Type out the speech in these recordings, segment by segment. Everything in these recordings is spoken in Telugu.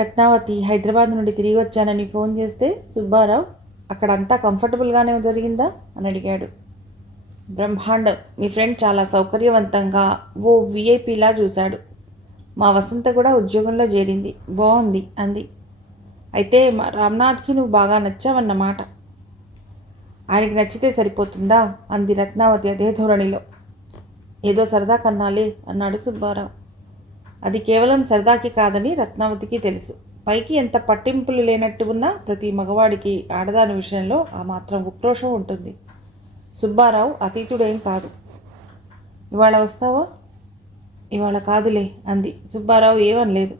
రత్నావతి హైదరాబాద్ నుండి తిరిగి వచ్చానని ఫోన్ చేస్తే సుబ్బారావు అక్కడంతా కంఫర్టబుల్గానే జరిగిందా అని అడిగాడు. బ్రహ్మాండం. మీ ఫ్రెండ్ చాలా సౌకర్యవంతంగా ఓ విఐపీలా చూశాడు. మా వసంత కూడా ఉద్యోగంలో చేరింది. బాగుంది అంది. అయితే మా రామ్నాథ్కి నువ్వు బాగా నచ్చావన్నమాట. ఆయనకి నచ్చితే సరిపోతుందా అంది రత్నావతి అదే ధోరణిలో. ఏదో సరదా కన్నాలే అన్నాడు సుబ్బారావు. అది కేవలం సరదాకి కాదని రత్నావతికి తెలుసు. పైకి ఎంత పట్టింపులు లేనట్టు ఉన్నా ప్రతి మగవాడికి ఆడదాని విషయంలో ఆ మాత్రం ఉక్రోషం ఉంటుంది. సుబ్బారావు అతీతుడేం కాదు. ఇవాళ వస్తావా? ఇవాళ కాదులే అంది. సుబ్బారావు ఏమనలేదు.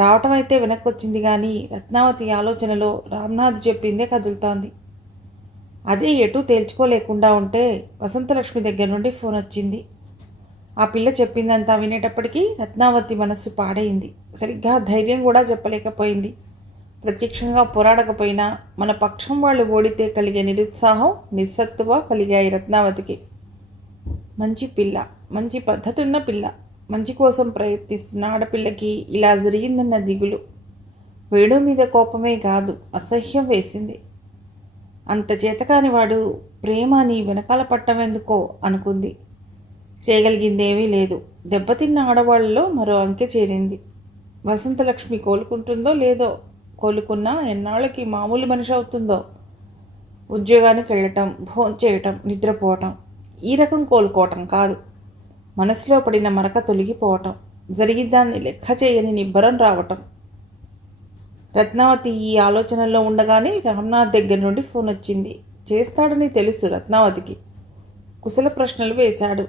రావటం అయితే వెనక్కొచ్చింది కానీ రత్నావతి ఆలోచనలో రామ్నాథ్ చెప్పిందే కదులుతోంది. అదే ఎటూ తేల్చుకోలేకుండా ఉంటే వసంతలక్ష్మి దగ్గర నుండి ఫోన్ వచ్చింది. ఆ పిల్ల చెప్పిందంతా వినేటప్పటికీ రత్నావతి మనస్సు పాడైంది. సరిగ్గా ధైర్యం కూడా చెప్పలేకపోయింది. ప్రత్యక్షంగా పోరాడకపోయినా మన పక్షం వాళ్ళు ఓడితే కలిగే నిరుత్సాహం, నిస్సత్తువ కలిగాయి రత్నావతికి. మంచి పిల్ల, మంచి పద్ధతున్న పిల్ల, మంచి కోసం ప్రయత్నిస్తున్న ఆడపిల్లకి ఇలా జరిగిందన్న దిగులు. వేణు మీద కోపమే కాదు, అసహ్యం వేసింది. అంత చేతకాని వాడు ప్రేమ అని వెనకాల పట్టమెందుకో అనుకుంది. చేయగలిగిందేమీ లేదు. దెబ్బతిన్న ఆడవాళ్ళలో మరో అంకె చేరింది. వసంతలక్ష్మి కోలుకుంటుందో లేదో, కోలుకున్నా ఎన్నాళ్ళకి మామూలు మనిషి అవుతుందో. ఉద్యోగానికి వెళ్ళటం, భోంచేయటం, నిద్రపోవటం, ఈ రకం కోలుకోవటం కాదు. మనసులో పడిన మరక తొలగిపోవటం, జరిగిద్దాన్ని లెక్క చేయని నిబ్బరం రావటం. రత్నావతి ఈ ఆలోచనలో ఉండగానే రామ్నాథ్ దగ్గర నుండి ఫోన్ వచ్చింది. చేస్తాడని తెలుసు రత్నావతికి. కుశల ప్రశ్నలు వేశాడు.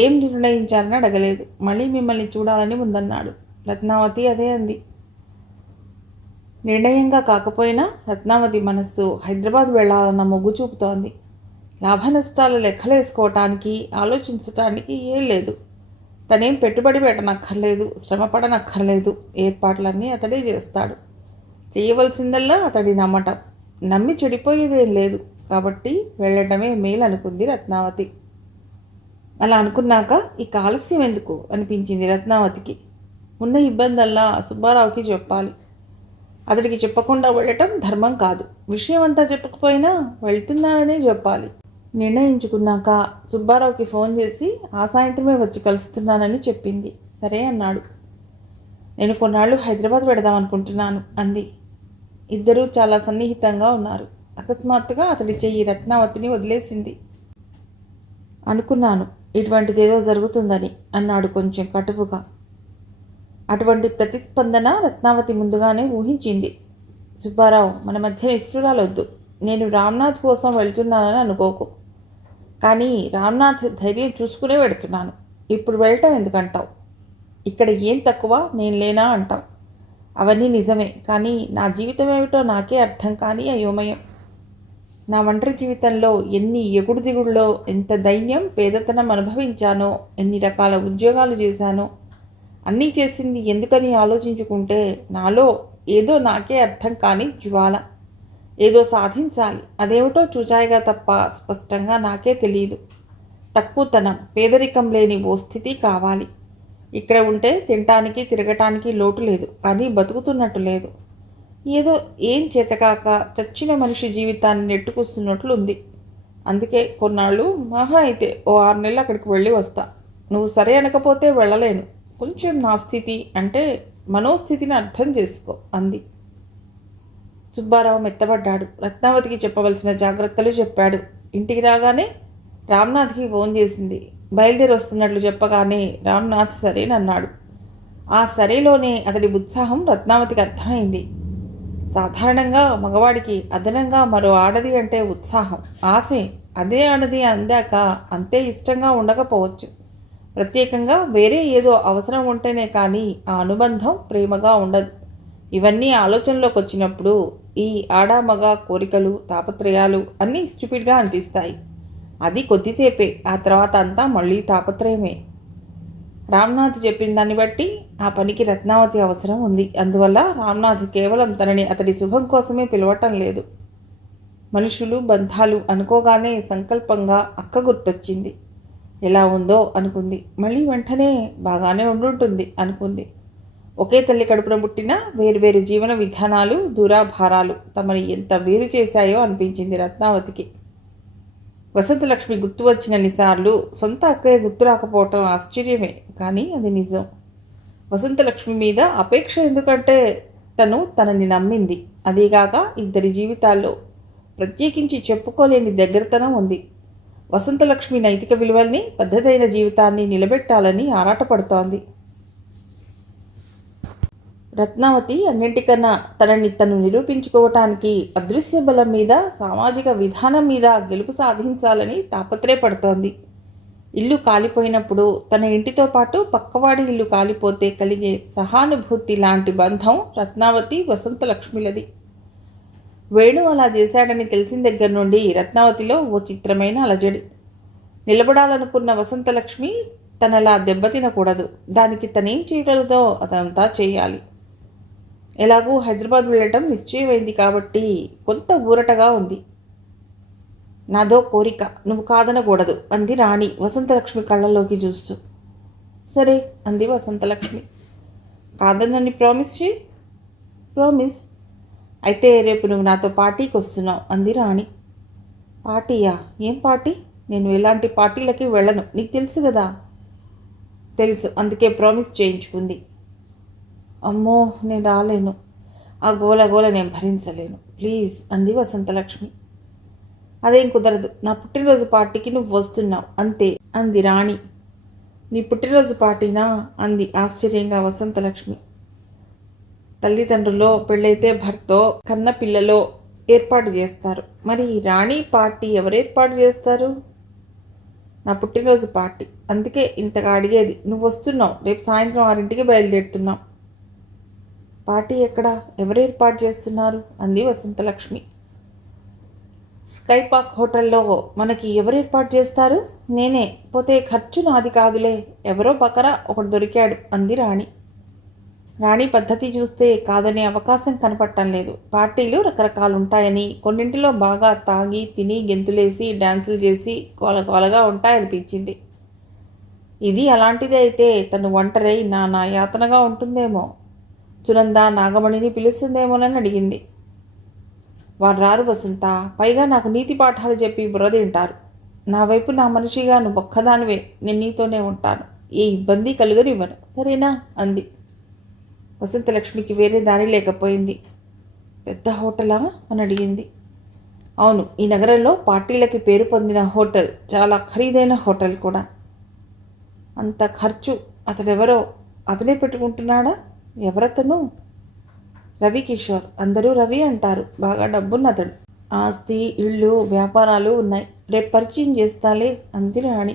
ఏం నిర్ణయించాలని అడగలేదు. మళ్ళీ మిమ్మల్ని చూడాలని ఉందన్నాడు. రత్నావతి అదే అంది. నిర్ణయంగా కాకపోయినా రత్నావతి మనస్సు హైదరాబాద్ వెళ్లాలన్న మొగ్గు చూపుతోంది. లాభ నష్టాలు లెక్కలేసుకోవటానికి, ఆలోచించటానికి ఏం లేదు. తనేం పెట్టుబడి పెట్టనక్కర్లేదు, శ్రమపడనక్కర్లేదు. ఏర్పాట్లన్నీ అతడే చేస్తాడు. చేయవలసిందల్లా అతడి నమ్మటం. నమ్మి చెడిపోయేదేం లేదు. కాబట్టి వెళ్ళటమే మేలు అనుకుంది రత్నావతి. అలా అనుకున్నాక ఇక ఆలస్యం ఎందుకు అనిపించింది రత్నావతికి. ఉన్న ఇబ్బందల్లా సుబ్బారావుకి చెప్పాలి. అతడికి చెప్పకుండా వెళ్ళటం ధర్మం కాదు. విషయం అంతా చెప్పకపోయినా వెళ్తున్నాననే చెప్పాలి. నిర్ణయించుకున్నాక సుబ్బారావుకి ఫోన్ చేసి ఆ సాయంత్రమే వచ్చి కలుస్తున్నానని చెప్పింది. సరే అన్నాడు. నేను కొన్నాళ్ళు హైదరాబాద్ వెడదాం అనుకుంటున్నాను అంది. ఇద్దరూ చాలా సన్నిహితంగా ఉన్నారు. అకస్మాత్తుగా అతడి చెయ్యి రత్నావతిని వదిలేసింది. అనుకున్నాను ఇటువంటిదేదో జరుగుతుందని అన్నాడు కొంచెం కటువుగా. అటువంటి ప్రతిస్పందన రత్నావతి ముందుగానే ఊహించింది. సుబ్బారావు, మన మధ్య నిష్ఠురాలొద్దు. నేను రామ్నాథ్ కోసం వెళ్తున్నానని అనుకోకు. కానీ రామ్నాథ్ ధైర్యం చూసుకునే వెడుతున్నాను. ఇప్పుడు వెళ్ళటం ఎందుకంటావు? ఇక్కడ ఏం తక్కువ, నేను లేనా అంటావు. అవన్నీ నిజమే. కానీ నా జీవితం ఏమిటో నాకే అర్థం కాని అయోమయం. నా ఒంటరి జీవితంలో ఎన్ని ఎగుడు దిగుడులో, ఎంత దైన్యం, పేదతనం అనుభవించానో, ఎన్ని రకాల ఉద్యోగాలు చేశానో, అన్నీ చేసింది ఎందుకని ఆలోచించుకుంటే నాలో ఏదో నాకే అర్థం కాని జ్వాల. ఏదో సాధించాలి. అదేమిటో చూచాయిగా తప్ప స్పష్టంగా నాకే తెలియదు. తక్కువతనం, పేదరికం లేని ఓ స్థితి కావాలి. ఇక్కడ ఉంటే తినటానికి, తిరగటానికి లోటు లేదు. కానీ బతుకుతున్నట్టు లేదు. ఏదో ఏం చేతకాక చచ్చిన మనిషి జీవితాన్ని నెట్టుకొస్తున్నట్లు ఉంది. అందుకే కొన్నాళ్ళు, మహా అయితే ఓ 6 నెలలు అక్కడికి వెళ్ళి వస్తా. నువ్వు సరే అనకపోతే వెళ్ళలేను. కొంచెం నా స్థితి అంటే మనోస్థితిని అర్థం చేసుకో అంది. సుబ్బారావు మెత్తబడ్డాడు. రత్నావతికి చెప్పవలసిన జాగ్రత్తలు చెప్పాడు. ఇంటికి రాగానే రామ్నాథ్కి ఫోన్ చేసింది. బయలుదేరి వస్తున్నట్లు చెప్పగానే రామ్నాథ్ సరేనన్నాడు. ఆ సరేలోనే అతడి ఉత్సాహం రత్నావతికి అర్థమైంది. సాధారణంగా మగవాడికి అదనంగా మరో ఆడది అంటే ఉత్సాహం, ఆశే. అదే ఆడది అందాక అంతే ఇష్టంగా ఉండకపోవచ్చు. ప్రత్యేకంగా వేరే ఏదో అవసరం ఉంటేనే కానీ ఆ అనుబంధం ప్రేమగా ఉండదు. ఇవన్నీ ఆలోచనలోకి వచ్చినప్పుడు ఈ ఆడామగ కోరికలు, తాపత్రయాలు అన్నీ స్టూపిడ్గా అనిపిస్తాయి. అది కొద్దిసేపే. ఆ తర్వాత అంతా మళ్ళీ తాపత్రయమే. రామ్నాథ్ చెప్పిన దాన్ని బట్టి ఆ పనికి రత్నావతి అవసరం ఉంది. అందువల్ల రామ్నాథ్ కేవలం తనని అతడి సుఖం కోసమే పిలవటం లేదు. మనుషులు, బంధాలు అనుకోగానే సంకల్పంగా అక్క గుర్తొచ్చింది. ఎలా ఉందో అనుకుంది. మళ్ళీ వెంటనే బాగానే ఉండుంటుంది అనుకుంది. ఒకే తల్లి కడుపున పుట్టిన వేరువేరు జీవన విధానాలు దురాభారాలు తమని ఎంత వేరు చేశాయో అనిపించింది రత్నావతికి. వసంతలక్ష్మి గుర్తు వచ్చినన్నిసార్లు సొంత అక్కయ్య గుర్తు రాకపోవటం ఆశ్చర్యమే, కానీ అది నిజం. వసంతలక్ష్మి మీద అపేక్ష ఎందుకంటే తనని నమ్మింది. అదీగాక ఇద్దరి జీవితాల్లో ప్రత్యేకించి చెప్పుకోలేని దగ్గరతనం ఉంది. వసంతలక్ష్మి నైతిక విలువల్ని, పద్ధతైన జీవితాన్ని నిలబెట్టాలని ఆరాటపడుతోంది. రత్నావతి అన్నింటికన్నా తను నిరూపించుకోవటానికి అదృశ్య బలం మీద, సామాజిక విధానం మీద గెలుపు సాధించాలని తాపత్రయపడుతోంది. ఇల్లు కాలిపోయినప్పుడు తన ఇంటితో పాటు పక్కవాడి ఇల్లు కాలిపోతే కలిగే సహానుభూతి లాంటి బంధం రత్నావతి వసంతలక్ష్మిలది. వేణు అలా చేశాడని తెలిసిన దగ్గర నుండి రత్నావతిలో ఓ చిత్రమైన అలజడి. నిలబడాలనుకున్న వసంతలక్ష్మి తనలా దెబ్బతినకూడదు. దానికి తనేం చేయగలదో అదంతా చేయాలి. ఎలాగూ హైదరాబాద్ వెళ్ళటం నిశ్చయమైంది కాబట్టి కొంత ఊరటగా ఉంది. నాదో కోరిక, నువ్వు కాదనకూడదు అంది రాణి వసంతలక్ష్మి కళ్ళల్లోకి చూస్తూ. సరే అంది వసంతలక్ష్మి. కాదనని ప్రామిస్ చేయి. ప్రామిస్. అయితే రేపు నువ్వు నాతో పార్టీకి వస్తున్నావు అంది రాణి. పార్టీయా? ఏం పార్టీ? నేను ఎలాంటి పార్టీలకి వెళ్ళను, నీకు తెలుసు కదా. తెలుసు, అందుకే ప్రామిస్ చేయించుకుంది. అమ్మో, నేను రాలేను. ఆ గోల నేను భరించలేను, ప్లీజ్ అంది వసంతలక్ష్మి. అదేం కుదరదు, నా పుట్టినరోజు పార్టీకి నువ్వు వస్తున్నావు అంతే అంది రాణి. నీ పుట్టినరోజు పార్టీనా అంది ఆశ్చర్యంగా వసంతలక్ష్మి. తల్లిదండ్రులో పెళ్ళైతే భర్తో కన్న పిల్లలో ఏర్పాటు చేస్తారు. మరి రాణి పార్టీ ఎవరు ఏర్పాటు చేస్తారు? నా పుట్టినరోజు పార్టీ, అందుకే ఇంతగా అడిగేది. నువ్వు వస్తున్నావు, రేపు సాయంత్రం 6ంటికి బయలుదేరుతున్నాం. పార్టీ ఎక్కడా, ఎవరు ఏర్పాటు చేస్తున్నారు అంది వసంతలక్ష్మి. స్కై పార్క్ హోటల్లో. మనకి ఎవరు ఏర్పాటు చేస్తారు? నేనే, పోతే ఖర్చు నాది కాదులే, ఎవరో బకరా ఒకడు దొరికాడు అంది రాణి. రాణి పద్ధతి చూస్తే కాదనే అవకాశం కనపడటం లేదు. పార్టీలు రకరకాలు ఉంటాయని, కొన్నింటిలో బాగా తాగి తిని గెంతులేసి డ్యాన్సులు చేసి గోలగోలగా ఉంటాయనిపించింది. ఇది అలాంటిదే అయితే తను ఒంటరై నానా యాతనగా ఉంటుందేమో. సునంద నాగమణిని పిలుస్తుందేమోనని అడిగింది. వారు రారు వసంత, పైగా నాకు నీతి పాఠాలు చెప్పి బుర్రదింటారు. నా వైపు నా మనిషిగా నువ్వు ఒక్కదానివే, నేను నీతోనే ఉంటాను, ఏ ఇబ్బంది కలుగనివ్వను, సరేనా అంది. వసంతలక్ష్మికి వేరే దారి లేకపోయింది. పెద్ద హోటలా అని అడిగింది. అవును, ఈ నగరంలో పార్టీలకి పేరు పొందిన హోటల్, చాలా ఖరీదైన హోటల్ కూడా. అంత ఖర్చు? అతడెవరో, అతనే పెట్టుకుంటున్నాడా? ఎవరతను? రవికిషోర్, అందరూ రవి అంటారు. బాగా డబ్బున్నతడు, ఆస్తి ఇళ్ళు వ్యాపారాలు ఉన్నాయి. రేపు పరిచయం చేస్తాలే అంది రాణి.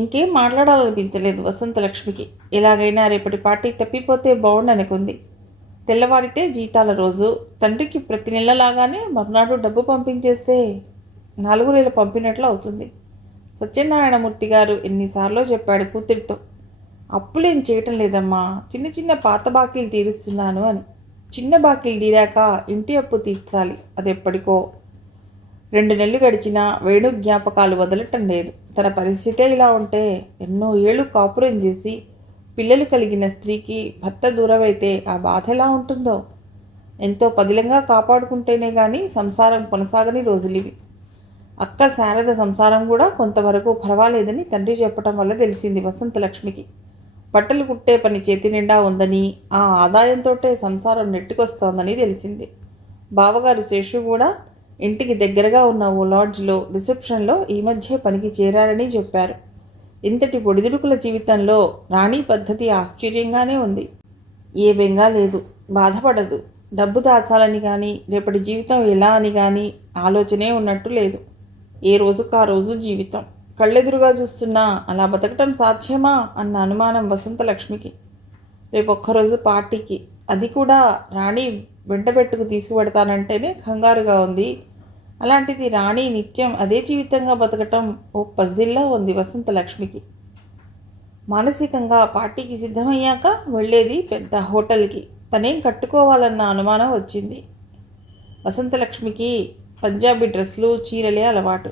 ఇంకేం మాట్లాడాలనిపించలేదు వసంతలక్ష్మికి. ఎలాగైనా రేపటి పార్టీ తప్పిపోతే బాగుండనుకుంది. తెల్లవారితే జీతాల రోజు. తండ్రికి ప్రతి నెలలాగానే మర్నాడు డబ్బు పంపించేస్తే 4 నెలలు పంపినట్లు అవుతుంది. సత్యనారాయణమూర్తి గారు ఎన్నిసార్లు చెప్పాడు కూతురితో, అప్పులేం చేయటం లేదమ్మా, చిన్న చిన్న పాత బాకీలు తీరుస్తున్నాను అని. చిన్న బాకీలు తీరాక ఇంటి అప్పు తీర్చాలి, అది ఎప్పటికో. 2 నెలలు గడిచినా వేణు జ్ఞాపకాలు వదలటం లేదు. తన పరిస్థితే ఇలా ఉంటే ఎన్నో ఏళ్ళు కాపురం చేసి పిల్లలు కలిగిన స్త్రీకి భర్త దూరమైతే ఆ బాధ ఎలా ఉంటుందో. ఎంతో పదిలంగా కాపాడుకుంటేనే కానీ సంసారం కొనసాగని రోజులివి. అక్క శారద సంసారం కూడా కొంతవరకు పర్వాలేదని తండ్రి చెప్పటం వల్ల తెలిసింది వసంతలక్ష్మికి. బట్టలు కుట్టే పని చేతి నిండా ఉందని, ఆ ఆదాయంతోటే సంసారం నెట్టుకొస్తోందని తెలిసింది. బావగారు శేషు కూడా ఇంటికి దగ్గరగా ఉన్న ఓ లాడ్జ్లో రిసెప్షన్లో ఈ మధ్య పనికి చేరారని చెప్పారు. ఇంతటి ఒడిదుడుకుల జీవితంలో రాణి పద్ధతి ఆశ్చర్యంగానే ఉంది. ఏ బెంగా లేదు, బాధపడదు. డబ్బు దాచాలని కానీ రేపటి జీవితం ఎలా అని కానీ ఆలోచనే ఉన్నట్టు లేదు. ఏ రోజుకా రోజు జీవితం. కళ్ళెదురుగా చూస్తున్నా అలా బతకటం సాధ్యమా అన్న అనుమానం వసంతలక్ష్మికి. రేపు ఒక్కరోజు పార్టీకి, అది కూడా రాణి వెంటబెట్టుకు తీసుకుపెడతానంటేనే కంగారుగా ఉంది. అలాంటిది రాణి నిత్యం అదే జీవితంగా బతకటం ఓ పజిల్లా ఉంది వసంతలక్ష్మికి. మానసికంగా పార్టీకి సిద్ధమయ్యాక వెళ్ళేది పెద్ద హోటల్కి. తనేం కట్టుకోవాలన్న అనుమానం వచ్చింది. వసంతలక్ష్మికి పంజాబీ డ్రెస్లు చీరలే అలవాటు.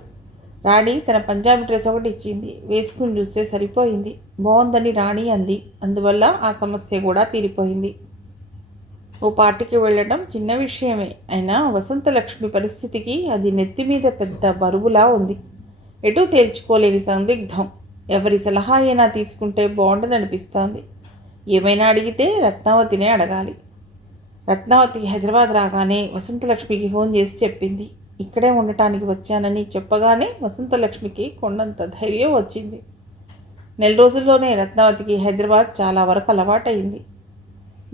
రాణి తన పంజాబీ డ్రెస్ ఒకటి ఇచ్చింది. వేసుకుని చూస్తే సరిపోయింది. బాగుందని రాణి అంది. అందువల్ల ఆ సమస్య కూడా తీరిపోయింది. ఓ పార్టీకి వెళ్ళడం చిన్న విషయమే అయినా వసంతలక్ష్మి పరిస్థితికి అది నెత్తి మీద పెద్ద బరువులా ఉంది. ఎటూ తేల్చుకోలేని సందిగ్ధం. ఎవరి సలహా అయినా తీసుకుంటే బాగుండదనిపిస్తోంది. ఏమైనా అడిగితే రత్నావతినే అడగాలి. రత్నావతి హైదరాబాద్ రాగానే వసంతలక్ష్మికి ఫోన్ చేసి చెప్పింది. ఇక్కడే ఉండటానికి వచ్చానని చెప్పగానే వసంతలక్ష్మికి కొండంత ధైర్యం వచ్చింది. నెల రోజుల్లోనే రత్నావతికి హైదరాబాద్ చాలా వరకు అలవాటైంది.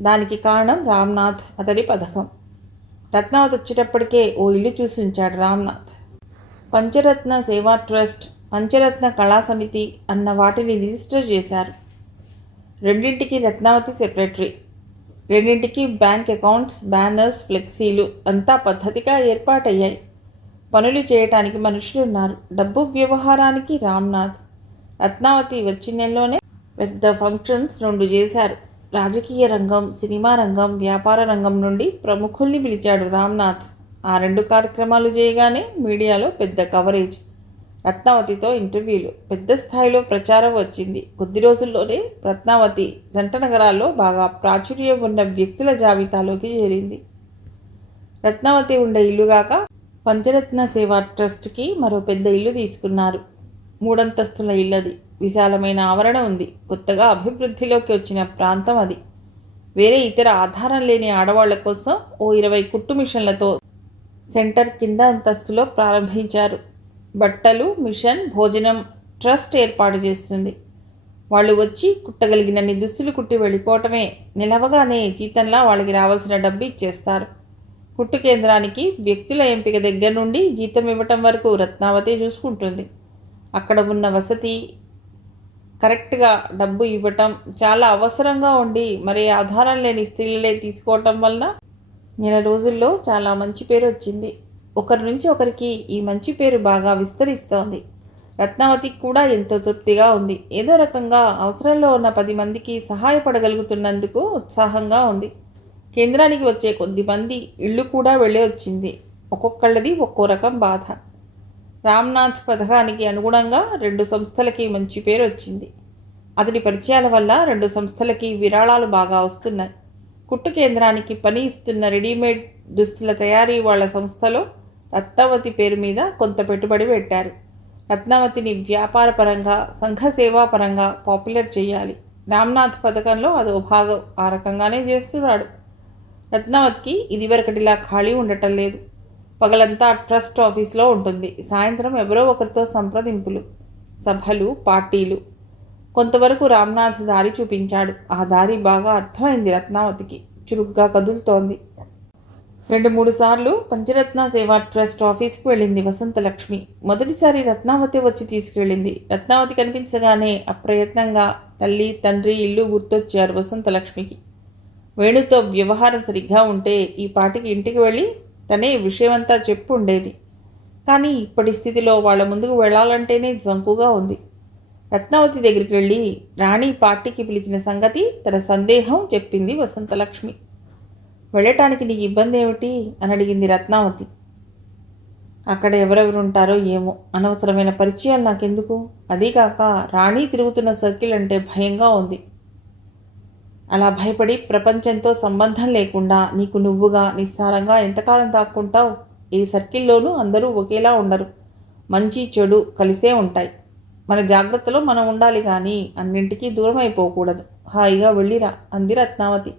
దానికి కారణం రామ్నాథ్, అతడి పథకం. రత్నావతి వచ్చేటప్పటికే ఓ ఇల్లు చూసి ఉంచాడు రామ్నాథ్. పంచరత్న సేవా ట్రస్ట్, పంచరత్న కళా సమితి అన్న వాటిని రిజిస్టర్ చేశారు. రెండింటికి రత్నావతి సెక్రటరీ. రెండింటికి బ్యాంక్ అకౌంట్స్, బ్యానర్స్, ఫ్లెక్సీలు అంతా పద్ధతిగా ఏర్పాటయ్యాయి. పనులు చేయటానికి మనుషులున్నారు. డబ్బు వ్యవహారానికి రామ్నాథ్. రత్నావతి వచ్చిన నెలలోనే పెద్ద ఫంక్షన్స్ 2 చేశారు. రాజకీయ రంగం, సినిమా రంగం, వ్యాపార రంగం నుండి ప్రముఖుల్ని పిలిచాడు రామ్నాథ్. ఆ 2 కార్యక్రమాలు చేయగానే మీడియాలో పెద్ద కవరేజ్. రత్నావతితో ఇంటర్వ్యూలు, పెద్ద స్థాయిలో ప్రచారం వచ్చింది. కొద్ది రోజుల్లోనే రత్నావతి జంట నగరాల్లో బాగా ప్రాచుర్యం ఉన్న వ్యక్తుల జాబితాలోకి చేరింది. రత్నావతి ఉండే ఇల్లుగాక పంచరత్న సేవా ట్రస్ట్కి మరో పెద్ద ఇల్లు తీసుకున్నారు. 3 అంతస్తుల ఇల్లది. విశాలమైన ఆవరణ ఉంది. కొత్తగా అభివృద్ధిలోకి వచ్చిన ప్రాంతం అది. వేరే ఇతర ఆధారం లేని ఆడవాళ్ల కోసం ఓ 20 కుట్టు మిషన్లతో సెంటర్ కింద అంతస్తులో ప్రారంభించారు. బట్టలు, మిషన్, భోజనం ట్రస్ట్ ఏర్పాటు చేస్తుంది. వాళ్ళు వచ్చి కుట్టగలిగినన్ని దుస్తులు కుట్టి వెళ్ళిపోవటమే. నిలవగానే జీతంలా వాళ్ళకి రావాల్సిన డబ్బు ఇచ్చేస్తారు. కుట్టు కేంద్రానికి వ్యక్తుల ఎంపిక దగ్గర నుండి జీతం ఇవ్వటం వరకు రత్నావతి చూసుకుంటుంది. అక్కడ ఉన్న వసతి, కరెక్ట్గా డబ్బు ఇవ్వటం చాలా అవసరంగా ఉండి మరే ఆధారం లేని స్త్రీలే తీసుకోవటం వలన నెల రోజుల్లో చాలా మంచి పేరు వచ్చింది. ఒకరి నుంచి ఒకరికి ఈ మంచి పేరు బాగా విస్తరిస్తోంది. రత్నావతికి కూడా ఎంతో తృప్తిగా ఉంది. ఏదో రకంగా అవసరంలో ఉన్న 10 మందికి సహాయపడగలుగుతున్నందుకు ఉత్సాహంగా ఉంది. కేంద్రానికి వచ్చే కొద్దిమంది ఇళ్ళు కూడా వెళ్ళి వచ్చింది. ఒక్కొక్కళ్ళది ఒక్కో రకం బాధ. రామ్నాథ్ పథకానికి అనుగుణంగా 2 సంస్థలకి మంచి పేరు వచ్చింది. అతని పరిచయాల వల్ల 2 సంస్థలకి విరాళాలు బాగా వస్తున్నాయి. కుట్టు కేంద్రానికి పని ఇస్తున్న రెడీమేడ్ దుస్తుల తయారీ వాళ్ళ సంస్థలో రత్నావతి పేరు మీద కొంత పెట్టుబడి పెట్టారు. రత్నావతిని వ్యాపారపరంగా, సంఘ సేవాపరంగా పాపులర్ చేయాలి. రామ్నాథ్ పథకంలో అదో భాగం. ఆ రకంగానే చేస్తున్నాడు. రత్నావతికి ఇదివరకటిలా ఖాళీ ఉండటం లేదు. పగలంతా ట్రస్ట్ ఆఫీస్లో ఉంటుంది. సాయంత్రం ఎవరో ఒకరితో సంప్రదింపులు, సభలు, పార్టీలు. కొంతవరకు రామ్నాథ్ దారి చూపించాడు. ఆ దారి బాగా అర్థమైంది రత్నావతికి. చురుగ్గా కదులుతోంది. 2-3 సార్లు పంచరత్న సేవా ట్రస్ట్ ఆఫీస్కి వెళ్ళింది వసంతలక్ష్మి. మొదటిసారి రత్నావతి వచ్చి తీసుకెళ్ళింది. రత్నావతి కనిపించగానే అప్రయత్నంగా తల్లి, తండ్రి, ఇల్లు గుర్తొచ్చారు వసంతలక్ష్మికి. వేణుతో వ్యవహారం సరిగ్గా ఉంటే ఈ పాటికి ఇంటికి వెళ్ళి తనే విషయమంతా చెప్పు ఉండేది. కానీ ఇప్పటి స్థితిలో వాళ్ళ ముందుకు వెళ్ళాలంటేనే జంకుగా ఉంది. రత్నావతి దగ్గరికి వెళ్ళి రాణి పార్టీకి పిలిచిన సంగతి తన సందేహం చెప్పింది వసంతలక్ష్మి. వెళ్ళటానికి నీకు ఇబ్బంది ఏమిటి అని అడిగింది రత్నావతి. అక్కడ ఎవరెవరు ఉంటారో ఏమో, అనవసరమైన పరిచయాలు నాకెందుకు? అదీకాక రాణి తిరుగుతున్న సర్కిల్ అంటే భయంగా ఉంది. అలా భయపడి ప్రపంచంతో సంబంధం లేకుండా నీకు నువ్వుగా నిస్సారంగా ఎంతకాలం దాక్కుంటావు? ఏ సర్కిల్లోనూ అందరూ ఒకేలా ఉండరు. మంచి చెడు కలిసే ఉంటాయి. మన జాగ్రత్తలో మనం ఉండాలి కానీ అన్నింటికీ దూరం అయిపోకూడదు. హాయిగా వెళ్ళిరా అంది రత్నావతి.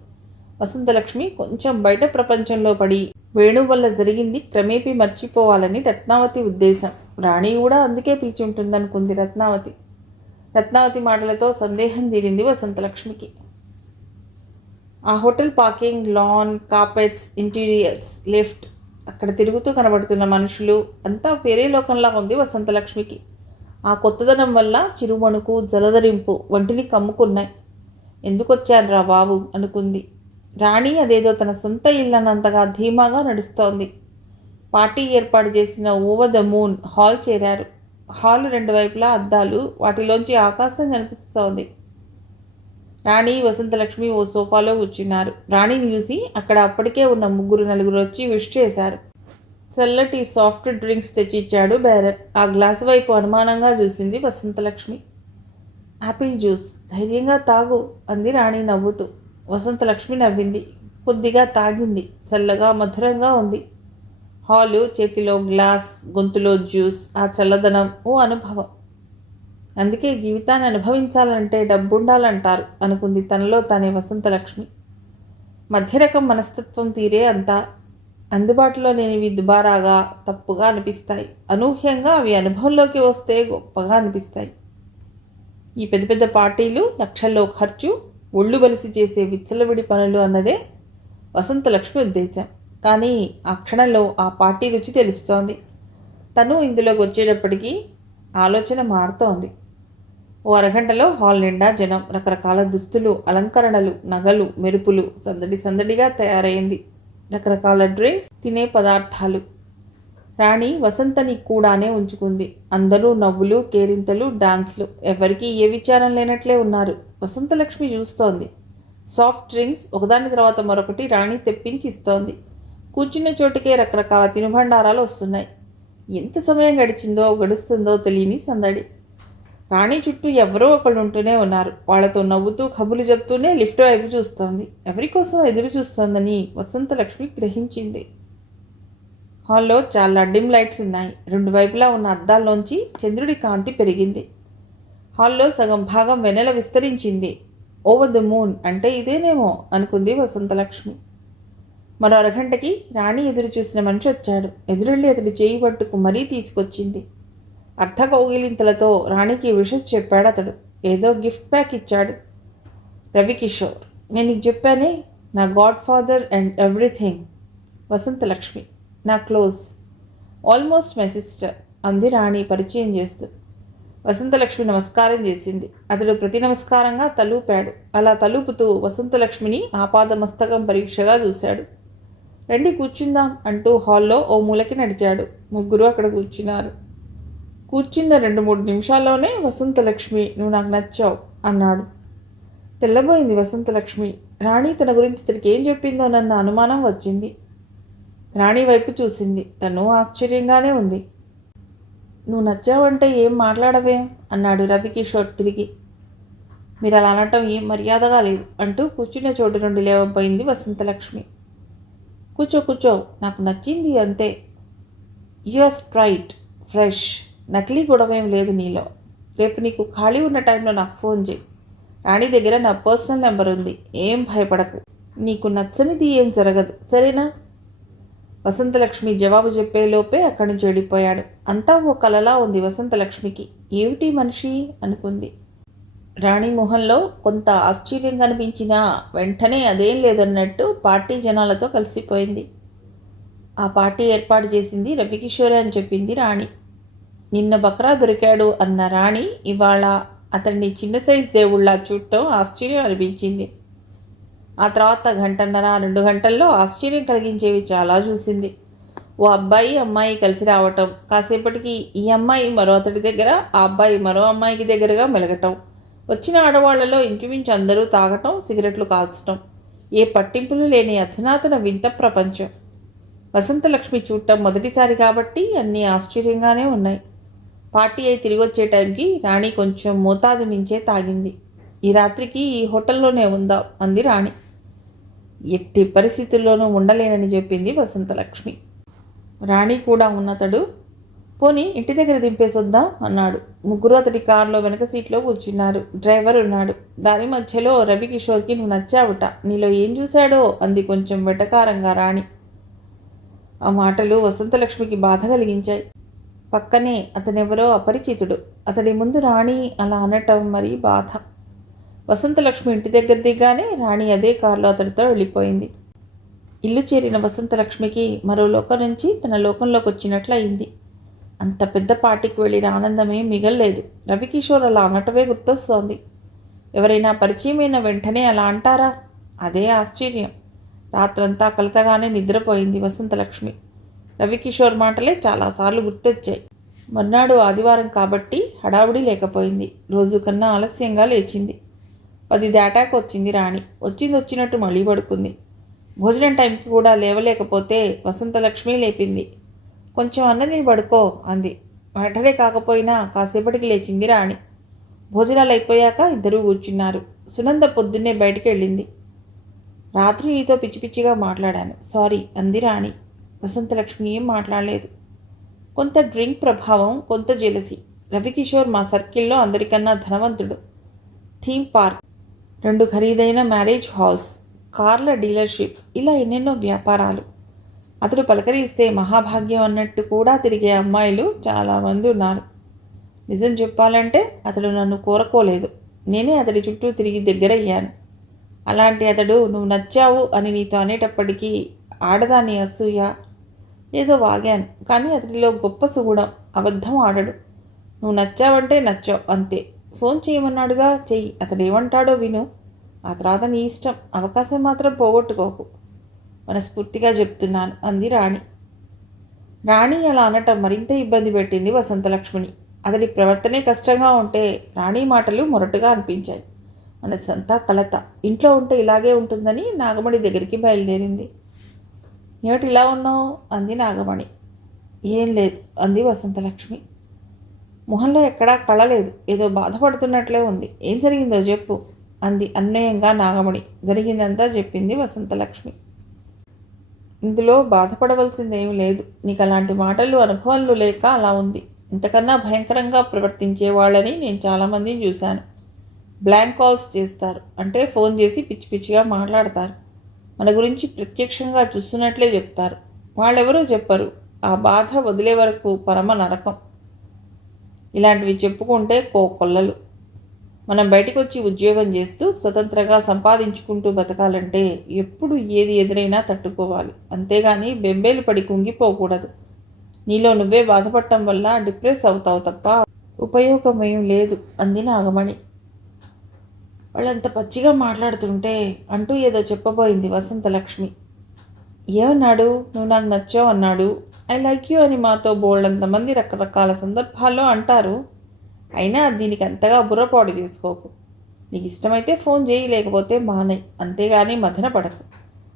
వసంతలక్ష్మి కొంచెం బయట ప్రపంచంలో పడి వేణు వల్ల జరిగింది క్రమేపీ మర్చిపోవాలని రత్నావతి ఉద్దేశం. రాణి కూడా అందుకే పిలిచి ఉంటుందనుకుంది రత్నావతి. రత్నావతి మాటలతో సందేహం తీరింది వసంతలక్ష్మికి. ఆ hotel parking, lawn, carpets, interiors, lift, అక్కడ తిరుగుతూ కనబడుతున్న మనుషులు అంతా వేరే లోకంలా ఉంది వసంతలక్ష్మికి. ఆ కొత్తదనం వల్ల చిరుమణుకు, జలధరింపు వంటిని కమ్ముకున్నాయి. ఎందుకొచ్చానురా బాబు అనుకుంది. రాణి అదేదో తన సొంత ఇల్లన్నంతగా ధీమాగా నడుస్తోంది. పార్టీ ఏర్పాటు చేసిన ఓవర్ ద మూన్ హాల్ చేరారు. హాలు 2 వైపులా అద్దాలు, వాటిలోంచి ఆకాశం కనిపిస్తోంది. రాణి, వసంతలక్ష్మి ఓ సోఫాలో కూర్చున్నారు. రాణిని చూసి అక్కడ అప్పటికే ఉన్న 3-4 వచ్చి విష్ చేశారు. చల్లటి సాఫ్ట్ డ్రింక్స్ తెచ్చిచ్చాడు బేరర్. ఆ గ్లాసు వైపు అనుమానంగా చూసింది వసంతలక్ష్మి. యాపిల్ జ్యూస్ ధైర్యంగా తాగు అంది రాణి నవ్వుతూ. వసంతలక్ష్మి నవ్వింది. కొద్దిగా తాగింది. చల్లగా మధురంగా ఉంది. హాలు, చేతిలో గ్లాస్, గొంతులో జ్యూస్, ఆ చల్లదనం ఓ అనుభవం. అందుకే జీవితాన్ని అనుభవించాలంటే డబ్బుండాలంటారు అనుకుంది తనలో తానే వసంతలక్ష్మి. మధ్యరకం మనస్తత్వం తీరే అంతా. అందుబాటులో లేనివి దుబారాగా, తప్పుగా అనిపిస్తాయి. అనూహ్యంగా అవి అనుభవంలోకి వస్తే గొప్పగా అనిపిస్తాయి. ఈ పెద్ద పెద్ద పార్టీలు, లక్షల్లో ఖర్చు, ఒళ్ళు బలిసి చేసే విచ్చలవిడి పనులు అన్నదే వసంతలక్ష్మి ఉద్దేశం. కానీ ఆ క్షణంలో ఆ పార్టీ రుచి తెలుస్తోంది. తను ఇందులోకి వచ్చేటప్పటికీ ఆలోచన మారుతోంది. ఓ అరగంటలో హాల్ నిండా జనం, రకరకాల దుస్తులు, అలంకరణలు, నగలు, మెరుపులు, సందడి సందడిగా తయారైంది. రకరకాల డ్రింక్స్, తినే పదార్థాలు. రాణి వసంతని కూడానే ఉంచుకుంది. అందరూ నవ్వులు, కేరింతలు, డాన్స్లు. ఎవరికీ ఏ విచారం లేనట్లే ఉన్నారు. వసంతలక్ష్మి చూస్తోంది. సాఫ్ట్ డ్రింక్స్ ఒకదాని తర్వాత మరొకటి రాణి తెప్పించి ఇస్తోంది. కూర్చున్న చోటుకే రకరకాల తినుబండారాలు వస్తున్నాయి. ఎంత సమయం గడుస్తుందో తెలియని సందడి. రాణి చుట్టూ ఎవరో ఒకళ్ళు ఉంటూనే ఉన్నారు. వాళ్లతో నవ్వుతూ కబుర్లు చెప్తూనే లిఫ్ట్ వైపు చూస్తోంది. ఎవరికోసం ఎదురు చూస్తోందని వసంతలక్ష్మి గ్రహించింది. హాల్లో చాలా డిమ్ లైట్స్ ఉన్నాయి. రెండు వైపులా ఉన్న అద్దాల్లోంచి చంద్రుడి కాంతి పెరిగింది. హాల్లో సగం భాగం వెన్నెల విస్తరించింది. ఓవర్ ద మూన్ అంటే ఇదేనేమో అనుకుంది వసంతలక్ష్మి. మరో అరగంటకి రాణి ఎదురు చూసిన మనిషి వచ్చాడు. ఎదురెళ్ళి అతడి చేయి పట్టుకు మరీ తీసుకొచ్చింది. అర్ధ కౌగిలింతలతో రాణికి విషెస్ చెప్పాడు అతడు. ఏదో గిఫ్ట్ ప్యాక్ ఇచ్చాడు. రవికిషోర్, నేను నీకు చెప్పానే, నా God father and everything. Vasanthalakshmi, నా క్లోజ్, ఆల్మోస్ట్ మై సిస్టర్ అంది రాణి పరిచయం చేస్తూ. వసంతలక్ష్మి నమస్కారం చేసింది. అతడు ప్రతి నమస్కారంగా తలూపాడు. అలా తలూపుతూ వసంతలక్ష్మిని ఆపాదమస్తకం పరీక్షగా చూశాడు. రండి కూర్చుందాం అంటూ హాల్లో ఓ మూలకి నడిచాడు. ముగ్గురు అక్కడ కూర్చున్నారు. కూర్చున్న 2-3 నిమిషాల్లోనే వసంతలక్ష్మి, నువ్వు నాకు నచ్చావు అన్నాడు. తెల్లబోయింది వసంతలక్ష్మి. రాణి తన గురించి ఇతడికి ఏం చెప్పిందోనన్న అనుమానం వచ్చింది. రాణి వైపు చూసింది. తను ఆశ్చర్యంగానే ఉంది. నువ్వు నచ్చావంటే ఏం మాట్లాడవేం అన్నాడు రవికిషోర్ తిరిగి. మీరు అలా అనటం ఏం మర్యాదగా లేదు అంటూ కూర్చున్న చోటు నుండి లేవబోయింది వసంతలక్ష్మి. కూర్చో, నాకు నచ్చింది అంతే. యూఆర్ స్ట్రైట్, ఫ్రెష్, నకిలీ గొడవేం లేదు నీలో. రేపు నీకు ఖాళీ ఉన్న టైంలో నాకు ఫోన్ చేయి. రాణి దగ్గర నా పర్సనల్ నెంబర్ ఉంది. ఏం భయపడకు. నీకు నచ్చనిది ఏం జరగదు, సరేనా? వసంతలక్ష్మి జవాబు చెప్పేలోపే అక్కడి నుంచి వెళ్ళిపోయాడు. అంతా ఓ కలలా ఉంది వసంతలక్ష్మికి. ఏమిటి మనిషి అనుకుంది. రాణి మొహంలో కొంత ఆశ్చర్యం కనిపించినా వెంటనే అదేం లేదన్నట్టు పార్టీ జనాలతో కలిసిపోయింది. ఆ పార్టీ ఏర్పాటు చేసింది రవికిషోరే అని చెప్పింది రాణి. నిన్న బక్రా దొరికాడు అన్న రాణి ఇవాళ అతన్ని చిన్న సైజ్ దేవుళ్ళ చూడటం ఆశ్చర్యం అనిపించింది. ఆ తర్వాత 1.5-2 గంటల్లో ఆశ్చర్యం కలిగించేవి చాలా చూసింది. ఓ అబ్బాయి అమ్మాయి కలిసి రావటం, కాసేపటికి ఈ అమ్మాయి మరో అతడి దగ్గర, ఆ అబ్బాయి మరో అమ్మాయికి దగ్గరగా మెలగటం, వచ్చిన ఆడవాళ్లలో ఇంచుమించు అందరూ తాగటం, సిగరెట్లు కాల్చటం, ఏ పట్టింపులు లేని అధునాతన వింత ప్రపంచం. వసంతలక్ష్మి చూడటం మొదటిసారి కాబట్టి అన్నీ ఆశ్చర్యంగానే ఉన్నాయి. పార్టీ అయి తిరిగి వచ్చే టైంకి రాణి కొంచెం మోతాదు మించే తాగింది. ఈ రాత్రికి ఈ హోటల్లోనే ఉందాం అంది రాణి. ఎట్టి పరిస్థితుల్లోనూ ఉండలేనని చెప్పింది వసంతలక్ష్మి. రాణి కూడా ఉన్నతడు పోనీ ఇంటి దగ్గర దింపేసొద్దాం అన్నాడు. ముగ్గురు అతడి కారులో వెనక సీట్లో కూర్చున్నారు. డ్రైవర్ ఉన్నాడు. దాని మధ్యలో రవికిషోర్కి నువ్వు నచ్చావుట, నీలో ఏం చూశాడో అంది కొంచెం వెటకారంగా రాణి. ఆ మాటలు వసంతలక్ష్మికి బాధ కలిగించాయి. పక్కనే అతనెవరో అపరిచితుడు. అతడి ముందు రాణి అలా అనటం మరీ బాధ. వసంతలక్ష్మి ఇంటి దగ్గర దిగానే రాణి అదే కారులో అతడితో వెళ్ళిపోయింది. ఇల్లు చేరిన వసంతలక్ష్మికి మరో లోకం నుంచి తన లోకంలోకి వచ్చినట్లు అయింది. అంత పెద్ద పార్టీకి వెళ్ళిన ఆనందమే మిగల్లేదు. రవికిషోర్ అలా అనటమే గుర్తొస్తోంది. ఎవరైనా పరిచయమైన వెంటనే అలా అంటారా? అదే ఆశ్చర్యం. రాత్రంతా కలతగానే నిద్రపోయింది వసంతలక్ష్మి. రవికిషోర్ మాటలే చాలాసార్లు గుర్తొచ్చాయి. మర్నాడు ఆదివారం కాబట్టి హడావుడి లేకపోయింది. రోజు కన్నా ఆలస్యంగా లేచింది. 10 దాటాక వచ్చింది రాణి. వచ్చినట్టు మళ్ళీ పడుకుంది. భోజనం టైంకి కూడా లేవలేకపోతే వసంతలక్ష్మి లేపింది. కొంచెం అన్నది పడుకో అంది. వెంటనే కాకపోయినా కాసేపటికి లేచింది రాణి. భోజనాలు అయిపోయాక ఇద్దరూ కూర్చున్నారు. సునంద పొద్దున్నే బయటికి వెళ్ళింది. రాత్రి నీతో పిచ్చి పిచ్చిగా మాట్లాడాను, సారీ అంది రాణి. వసంతలక్ష్మి ఏం మాట్లాడలేదు. కొంత డ్రింక్ ప్రభావం, కొంత జెలసి. రవికిషోర్ మా సర్కిల్లో అందరికన్నా ధనవంతుడు. థీమ్ పార్క్, 2 ఖరీదైన మ్యారేజ్ హాల్స్, కార్ల డీలర్షిప్, ఇలా ఎన్నెన్నో వ్యాపారాలు. అతడు పలకరిస్తే మహాభాగ్యం అన్నట్టు కూడా తిరిగే అమ్మాయిలు చాలామంది ఉన్నారు. నిజం చెప్పాలంటే అతడు నన్ను కోరుకోలేదు. నేనే అతడి చుట్టూ తిరిగి దగ్గరయ్యాను. అలాంటి అతడు నువ్వు నచ్చావు అని నీతో అనేటప్పటికీ ఆడదాని అసూయ ఏదో వాగాను. కానీ అతడిలో గొప్ప సుగుణం, అబద్ధం ఆడడు. నువ్వు నచ్చావంటే నచ్చావు అంతే. ఫోన్ చేయమన్నాడుగా, చెయ్యి. అతడు ఏమంటాడో విను. ఆ తర్వాత నీ ఇష్టం. అవకాశం మాత్రం పోగొట్టుకోకు. మనస్ఫూర్తిగా చెప్తున్నాను అంది రాణి. రాణి అలా అనటం మరింత ఇబ్బంది పెట్టింది వసంతలక్ష్మిని. అతడి ప్రవర్తనే కష్టంగా ఉంటే రాణి మాటలు మొరటుగా అనిపించాయి. మనసంతా కలత. ఇంట్లో ఉంటే ఇలాగే ఉంటుందని నాగమణి దగ్గరికి బయలుదేరింది. ఏమిటి ఇలా ఉన్నావు అంది నాగమణి. ఏం లేదు అంది వసంతలక్ష్మి. మొహంలో ఎక్కడా కళ లేదు. ఏదో బాధపడుతున్నట్లే ఉంది. ఏం జరిగిందో చెప్పు అంది అన్వయంగా నాగమణి. జరిగిందంతా చెప్పింది వసంతలక్ష్మి. ఇందులో బాధపడవలసిందేమీ లేదు. నీకు అలాంటి మాటలు అనుభవాలు లేక అలా ఉంది. ఇంతకన్నా భయంకరంగా ప్రవర్తించేవాళ్ళని నేను చాలామందిని చూశాను. బ్లాంక్ కాల్స్ చేస్తారు, అంటే ఫోన్ చేసి పిచ్చి పిచ్చిగా మాట్లాడతారు. మన గురించి ప్రత్యక్షంగా చూస్తున్నట్లే చెప్తారు. వాళ్ళెవరో చెప్పరు. ఆ బాధ వదిలే వరకు పరమ నరకం. ఇలాంటివి చెప్పుకుంటే కొల్లలు. మనం బయటకు వచ్చి ఉద్యోగం చేస్తూ స్వతంత్రంగా సంపాదించుకుంటూ బతకాలంటే ఎప్పుడు ఏది ఎదురైనా తట్టుకోవాలి. అంతేగాని బెంబేలు పడి కుంగిపోకూడదు. నీలో నువ్వే బాధపడటం వల్ల డిప్రెస్ అవుతావు తప్ప ఉపయోగం ఏం లేదు అంది నాగమణి. వాళ్ళంత పచ్చిగా మాట్లాడుతుంటే అంటూ ఏదో చెప్పబోయింది వసంతలక్ష్మి. ఏమన్నాడు? నువ్వు నాకు నచ్చావు అన్నాడు. ఐ లైక్ యూ అని మాతో బోల్డంతమంది రకరకాల సందర్భాల్లో అంటారు. అయినా దీనికి అంతగా బుర్రపాడు చేసుకోకు. నీకు ఇష్టమైతే ఫోన్ చేయి, లేకపోతే మానేయ్. అంతేగాని మదన పడకు.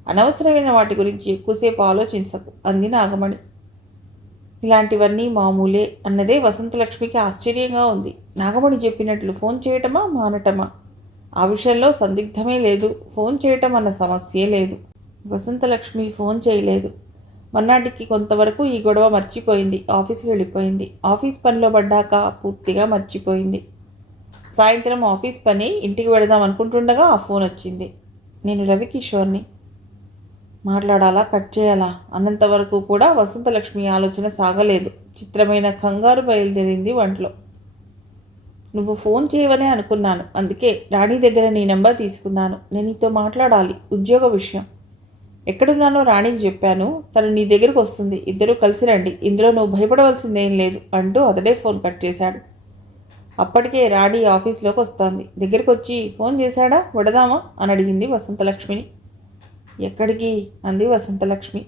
అనవసరమైన వాటి గురించి ఎక్కువసేపు ఆలోచించకు అంది నాగమణి. ఇలాంటివన్నీ మామూలే అన్నదే వసంతలక్ష్మికి ఆశ్చర్యంగా ఉంది. నాగమణి చెప్పినట్లు ఫోన్ చేయటమా మానటమా? ఆ విషయంలో సందిగ్ధమే లేదు. ఫోన్ చేయటం అన్న సమస్యే లేదు. వసంతలక్ష్మి ఫోన్ చేయలేదు. మర్నాటికి కొంతవరకు ఈ గొడవ మర్చిపోయింది. ఆఫీస్కి వెళ్ళిపోయింది. ఆఫీస్ పనిలో పడ్డాక పూర్తిగా మర్చిపోయింది. సాయంత్రం ఆఫీస్ పని ఇంటికి వెళదాం అనుకుంటుండగా ఆ ఫోన్ వచ్చింది. నేను రవికిషోర్ని. మాట్లాడాలా, కట్ చేయాలా అన్నంతవరకు కూడా వసంతలక్ష్మి ఆలోచన సాగలేదు. చిత్రమైన కంగారు బయలుదేరింది వంట్లో. నువ్వు ఫోన్ చేయవనే అనుకున్నాను. అందుకే రాణి దగ్గర నీ నెంబర్ తీసుకున్నాను. నేను నీతో మాట్లాడాలి, ఉద్యోగ విషయం. ఎక్కడున్నానో రాణికి చెప్పాను. తను నీ దగ్గరకు వస్తుంది. ఇద్దరూ కలిసి రండి. ఇందులో నువ్వు భయపడవలసిందేం లేదు అంటూ అతడే ఫోన్ కట్ చేశాడు. అప్పటికే రాణి ఆఫీస్లోకి వస్తోంది. దగ్గరికి వచ్చి ఫోన్ చేశాడా, వడదామా అని అడిగింది వసంతలక్ష్మిని. ఎక్కడికి అంది వసంతలక్ష్మి.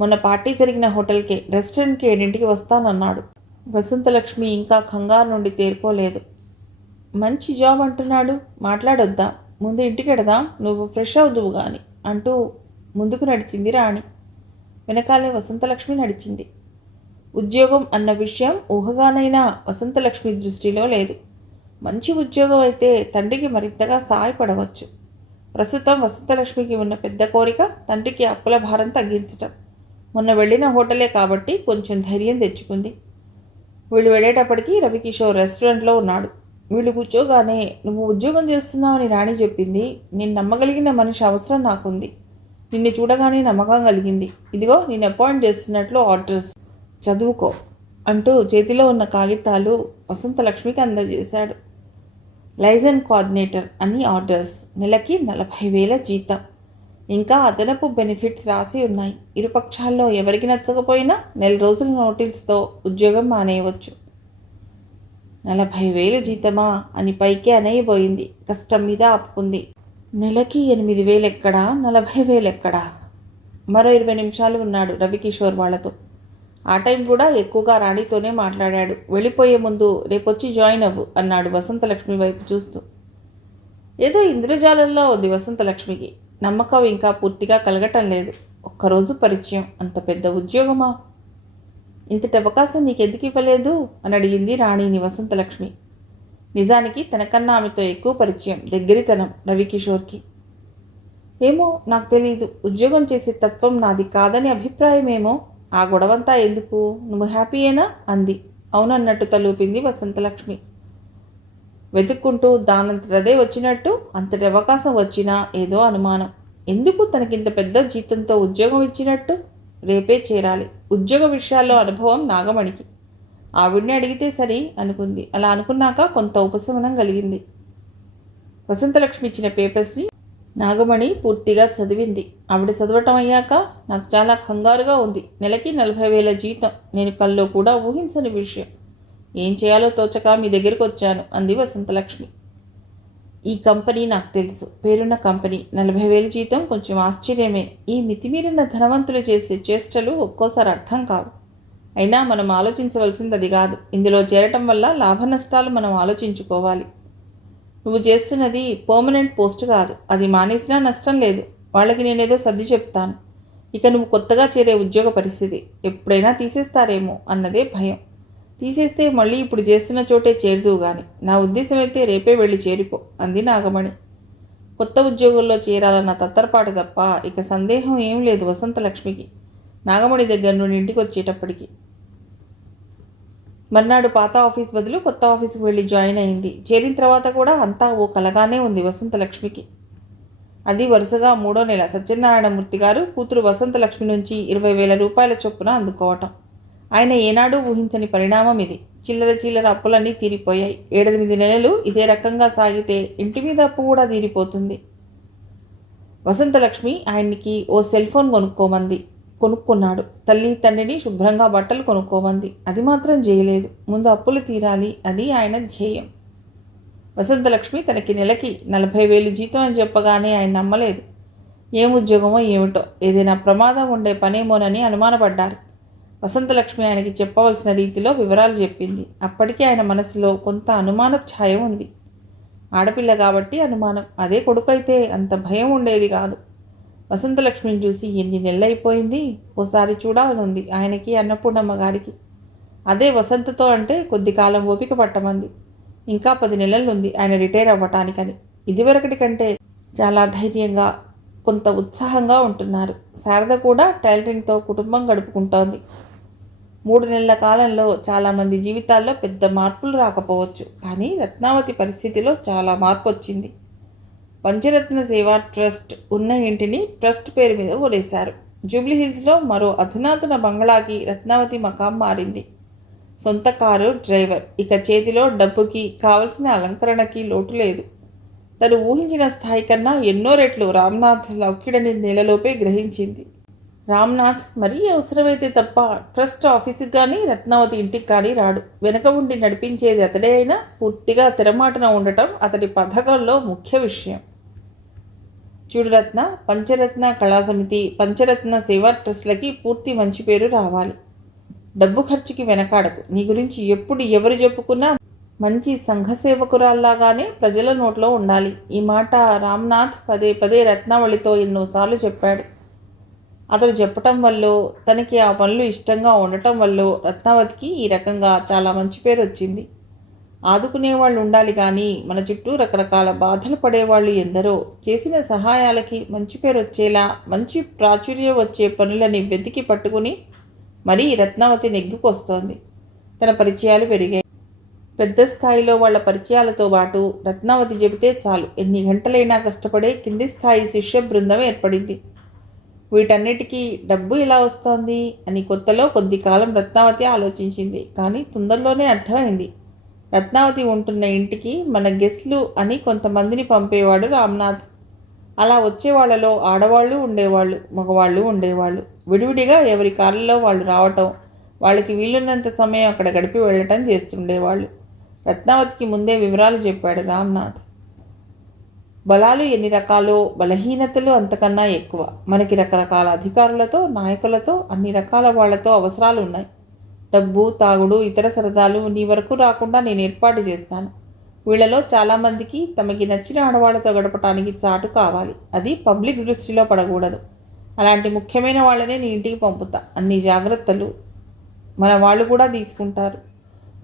మొన్న పార్టీ జరిగిన హోటల్కే, రెస్టారెంట్కి 7ంటికి వస్తానన్నాడు. వసంతలక్ష్మి ఇంకా కంగారు నుండి తేరుకోలేదు. మంచి జాబ్ అంటున్నాడు, మాట్లాడొద్దా? ముందు ఇంటికి వెడదాం, నువ్వు ఫ్రెష్ అవుదువు కానీ అంటూ ముందుకు నడిచింది రాణి. వెనకాలే వసంతలక్ష్మి నడిచింది. ఉద్యోగం అన్న విషయం ఊహగానైనా వసంతలక్ష్మి దృష్టిలో లేదు. మంచి ఉద్యోగం అయితే తండ్రికి మరింతగా సహాయపడవచ్చు. ప్రస్తుతం వసంతలక్ష్మికి ఉన్న పెద్ద కోరిక తండ్రికి అప్పుల భారం తగ్గించటం. మొన్న వెళ్ళిన హోటలే కాబట్టి కొంచెం ధైర్యం తెచ్చుకుంది. వీళ్ళు వెళ్ళేటప్పటికి రవికిషోర్ రెస్టారెంట్లో ఉన్నాడు. వీళ్ళు కూర్చోగానే నువ్వు ఉద్యోగం చేస్తున్నావని రాణి చెప్పింది. నేను నమ్మగలిగిన మనిషి అవసరం నాకుంది. నిన్ను చూడగానే నమ్మకం కలిగింది. ఇదిగో నేను అపాయింట్ చేస్తున్నట్లు ఆర్డర్స్, చదువుకో అంటూ చేతిలో ఉన్న కాగితాలు వసంతలక్ష్మికి అందజేశాడు. లైజన్ కోఆర్డినేటర్ అని ఆర్డర్స్, నెలకి 40,000 జీతం, ఇంకా అదనపు బెనిఫిట్స్ రాసి ఉన్నాయి. ఇరుపక్షాల్లో ఎవరికి నచ్చకపోయినా 4 రోజుల నోటీస్తో ఉద్యోగం మానేయవచ్చు. 40,000 జీతమా అని పైకి అనేయబోయింది. కష్టం మీద ఆపుకుంది. నెలకి 8,000 ఎక్కడా, 40,000 ఎక్కడా? మరో 20 నిమిషాలు ఉన్నాడు రవికిషోర్ వాళ్లతో. ఆ టైం కూడా ఎక్కువగా రాణితోనే మాట్లాడాడు. వెళ్ళిపోయే ముందు రేపొచ్చి జాయిన్ అవ్వు అన్నాడు వసంతలక్ష్మి వైపు చూస్తూ. ఏదో ఇంద్రజాలంలో ఉంది వసంతలక్ష్మికి. నమ్మకం ఇంకా పూర్తిగా కలగటం లేదు. ఒక్కరోజు పరిచయం, అంత పెద్ద ఉద్యోగమా? ఇంతటి అవకాశం నీకెందుకు ఇవ్వలేదు అని అడిగింది రాణిని వసంతలక్ష్మి. నిజానికి తనకన్నా ఆమెతో ఎక్కువ పరిచయం, దగ్గరితనం రవికిషోర్కి. ఏమో నాకు తెలియదు, ఉద్యోగం చేసే తత్వం నాది కాదని అభిప్రాయమేమో. ఆ గొడవంతా ఎందుకు, నువ్వు హ్యాపీయేనా అంది. అవునన్నట్టు తలూపింది వసంతలక్ష్మి. వెతుక్కుంటూ దానంతటదే వచ్చినట్టు అంతటి అవకాశం వచ్చినా ఏదో అనుమానం. ఎందుకు తనకింత పెద్ద జీతంతో ఉద్యోగం ఇచ్చినట్టు? రేపే చేరాలి. ఉద్యోగ విషయాల్లో అనుభవం నాగమణికి. ఆవిడ్ని అడిగితే సరి అనుకుంది. అలా అనుకున్నాక కొంత ఉపశమనం కలిగింది. వసంతలక్ష్మి ఇచ్చిన పేపర్స్ని నాగమణి పూర్తిగా చదివింది. ఆవిడ చదవటం అయ్యాక, నాకు చాలా కంగారుగా ఉంది. నెలకి 40,000 జీతం, నేను కల్లో కూడా ఊహించని విషయం. ఏం చేయాలో తోచక మీ దగ్గరికి వచ్చాను అంది వసంతలక్ష్మి. ఈ కంపెనీ నాకు తెలుసు, పేరున్న కంపెనీ. 40,000 జీతం కొంచెం ఆశ్చర్యమే. ఈ మితిమీరిన ధనవంతులు చేసే చేష్టలు ఒక్కోసారి అర్థం కావు. అయినా మనం ఆలోచించవలసింది అది కాదు. ఇందులో చేరటం వల్ల లాభ నష్టాలు మనం ఆలోచించుకోవాలి. నువ్వు చేస్తున్నది పర్మనెంట్ పోస్ట్ కాదు. అది మానేసినా నష్టం లేదు. వాళ్ళకి నేనేదో సర్ది చెప్తాను. ఇక నువ్వు కొత్తగా చేరే ఉద్యోగ పరిస్థితి. ఎప్పుడైనా తీసేస్తారేమో అన్నదే భయం. తీసేస్తే మళ్ళీ ఇప్పుడు చేస్తున్న చోటే చేరుదువు గాని. నా ఉద్దేశం అయితే రేపే వెళ్ళి చేరిపో అంది నాగమణి. కొత్త ఉద్యోగంలో చేరాలన్న తత్తరపాటు తప్ప ఇక సందేహం ఏం లేదు వసంతలక్ష్మికి. నాగమణి దగ్గర నుండి ఇంటికి వచ్చేటప్పటికి మర్నాడు పాత ఆఫీస్ బదులు కొత్త ఆఫీస్కి వెళ్ళి జాయిన్ అయింది. చేరిన తర్వాత కూడా అంతా ఓ కలగానే ఉంది వసంతలక్ష్మికి. అది వరుసగా 3వ నెల సత్యనారాయణమూర్తి గారు కూతురు వసంతలక్ష్మి నుంచి 20,000 రూపాయల చొప్పున అందుకోవటం. ఆయన ఏనాడూ ఊహించని పరిణామం ఇది. చిల్లర అప్పులన్నీ తీరిపోయాయి. 7-8 నెలలు ఇదే రకంగా సాగితే ఇంటి మీద అప్పు కూడా తీరిపోతుంది. వసంతలక్ష్మి ఆయన్ని ఓ సెల్ ఫోన్ కొనుక్కున్నాడు. తల్లి తండ్రిని శుభ్రంగా బట్టలు కొనుక్కోమంది. అది మాత్రం చేయలేదు. ముందు అప్పులు తీరాలి, అది ఆయన ధ్యేయం. వసంతలక్ష్మి తనకి నెలకి 40,000 జీతం అని చెప్పగానే ఆయన నమ్మలేదు. ఏం ఉద్యోగమో ఏమిటో, ఏదైనా ప్రమాదం ఉండే పనేమోనని అనుమానపడ్డారు. వసంతలక్ష్మి ఆయనకి చెప్పవలసిన రీతిలో వివరాలు చెప్పింది. అప్పటికీ ఆయన మనసులో కొంత అనుమానపు ఛాయ ఉంది. ఆడపిల్ల కాబట్టి అనుమానం. అదే కొడుకైతే అంత భయం ఉండేది కాదు. వసంతలక్ష్మిని చూసి ఎన్ని నెలలైపోయింది, ఓసారి చూడాలనుంది ఆయనకి, అన్నపూర్ణమ్మ గారికి. అదే వసంతతో అంటే కొద్ది కాలం ఓపిక పట్టమంది. ఇంకా 10 నెలలుంది ఆయన రిటైర్ అవ్వటానికని. ఇదివరకటి కంటే చాలా ధైర్యంగా, కొంత ఉత్సాహంగా ఉంటున్నారు. శారద కూడా టైలరింగ్తో కుటుంబం గడుపుకుంటోంది. 3 నెలల కాలంలో చాలామంది జీవితాల్లో పెద్ద మార్పులు రాకపోవచ్చు, కానీ రత్నావతి పరిస్థితిలో చాలా మార్పు వచ్చింది. పంచరత్న సేవా ట్రస్ట్ ఉన్న ఇంటిని ట్రస్ట్ పేరు మీద కొనేశారు. జూబ్లీహిల్స్లో మరో అధునాతన బంగ్లాకి రత్నావతి మకాం మారింది. సొంత కారు, డ్రైవర్. ఇక చేతిలో డబ్బుకి, కావలసిన అలంకరణకి లోటు లేదు. తను ఊహించిన స్థాయి కన్నా ఎన్నో రెట్లు రామ్నాథ్ లౌక్యుడని నెలలోపే గ్రహించింది. రామ్నాథ్ మరీ అవసరమైతే తప్ప ట్రస్ట్ ఆఫీసుకి కానీ రత్నావతి ఇంటికి కానీ రాడు. వెనక ఉండి నడిపించేది అతడే అయినా పూర్తిగా తెరమాటన ఉండటం అతడి పథకంలో ముఖ్య విషయం. చూడు రత్న, పంచరత్న కళా సమితి, పంచరత్న సేవా ట్రస్ట్లకి పూర్తి మంచి పేరు రావాలి. డబ్బు ఖర్చుకి వెనకాడకు. నీ గురించి ఎప్పుడు ఎవరు చెప్పుకున్నా మంచి సంఘసేవకురాల్లాగానే ప్రజల నోట్లో ఉండాలి. ఈ మాట రామ్నాథ్ పదే రత్నావళితో ఎన్నోసార్లు చెప్పాడు. అతడు చెప్పటం వల్ల, తనకి ఆ పనులు ఇష్టంగా ఉండటం వల్ల రత్నావతికి ఈ రకంగా చాలా మంచి పేరు వచ్చింది. ఆదుకునేవాళ్ళు ఉండాలి కానీ మన చుట్టూ రకరకాల బాధలు పడేవాళ్ళు ఎందరో. చేసిన సహాయాలకి మంచి పేరు వచ్చేలా, మంచి ప్రాచుర్యం వచ్చే పనులని వెతికి పట్టుకుని మరీ రత్నావతి నెగ్గుకొస్తోంది. తన పరిచయాలు పెరిగాయి. పెద్ద స్థాయిలో వాళ్ల పరిచయాలతో పాటు రత్నావతి చెబితే చాలు ఎన్ని గంటలైనా కష్టపడే కింది స్థాయి శిష్య బృందం ఏర్పడింది. వీటన్నిటికీ డబ్బు ఎలా వస్తోంది అని కొత్తలో కొద్ది కాలం రత్నావతి ఆలోచించింది. కానీ తొందరలోనే అర్థమైంది. రత్నావతి ఉంటున్న ఇంటికి మన గెస్ట్లు అని కొంతమందిని పంపేవాడు రామ్నాథ్. అలా వచ్చేవాళ్లలో ఆడవాళ్ళు ఉండేవాళ్ళు, మగవాళ్ళు ఉండేవాళ్ళు. విడివిడిగా ఎవరి కార్లలో వాళ్ళు రావటం, వాళ్ళకి వీలున్నంత సమయం అక్కడ గడిపి వెళ్ళటం చేస్తుండేవాళ్ళు. రత్నావతికి ముందే వివరాలు చెప్పాడు రామ్నాథ్. బలాలు ఎన్ని రకాలో, బలహీనతలు అంతకన్నా ఎక్కువ. మనకి రకరకాల అధికారులతో, నాయకులతో, అన్ని రకాల వాళ్లతో అవసరాలు ఉన్నాయి. డబ్బు, తాగుడు, ఇతర సరదాలు నీ వరకు రాకుండా నేను ఏర్పాటు చేస్తాను. వీళ్లలో చాలామందికి తమకి నచ్చిన ఆడవాళ్లతో గడపటానికి చాటు కావాలి. అది పబ్లిక్ దృష్టిలో పడకూడదు. అలాంటి ముఖ్యమైన వాళ్ళనే నీ ఇంటికి పంపుతా. అన్ని జాగ్రత్తలు మన వాళ్ళు కూడా తీసుకుంటారు.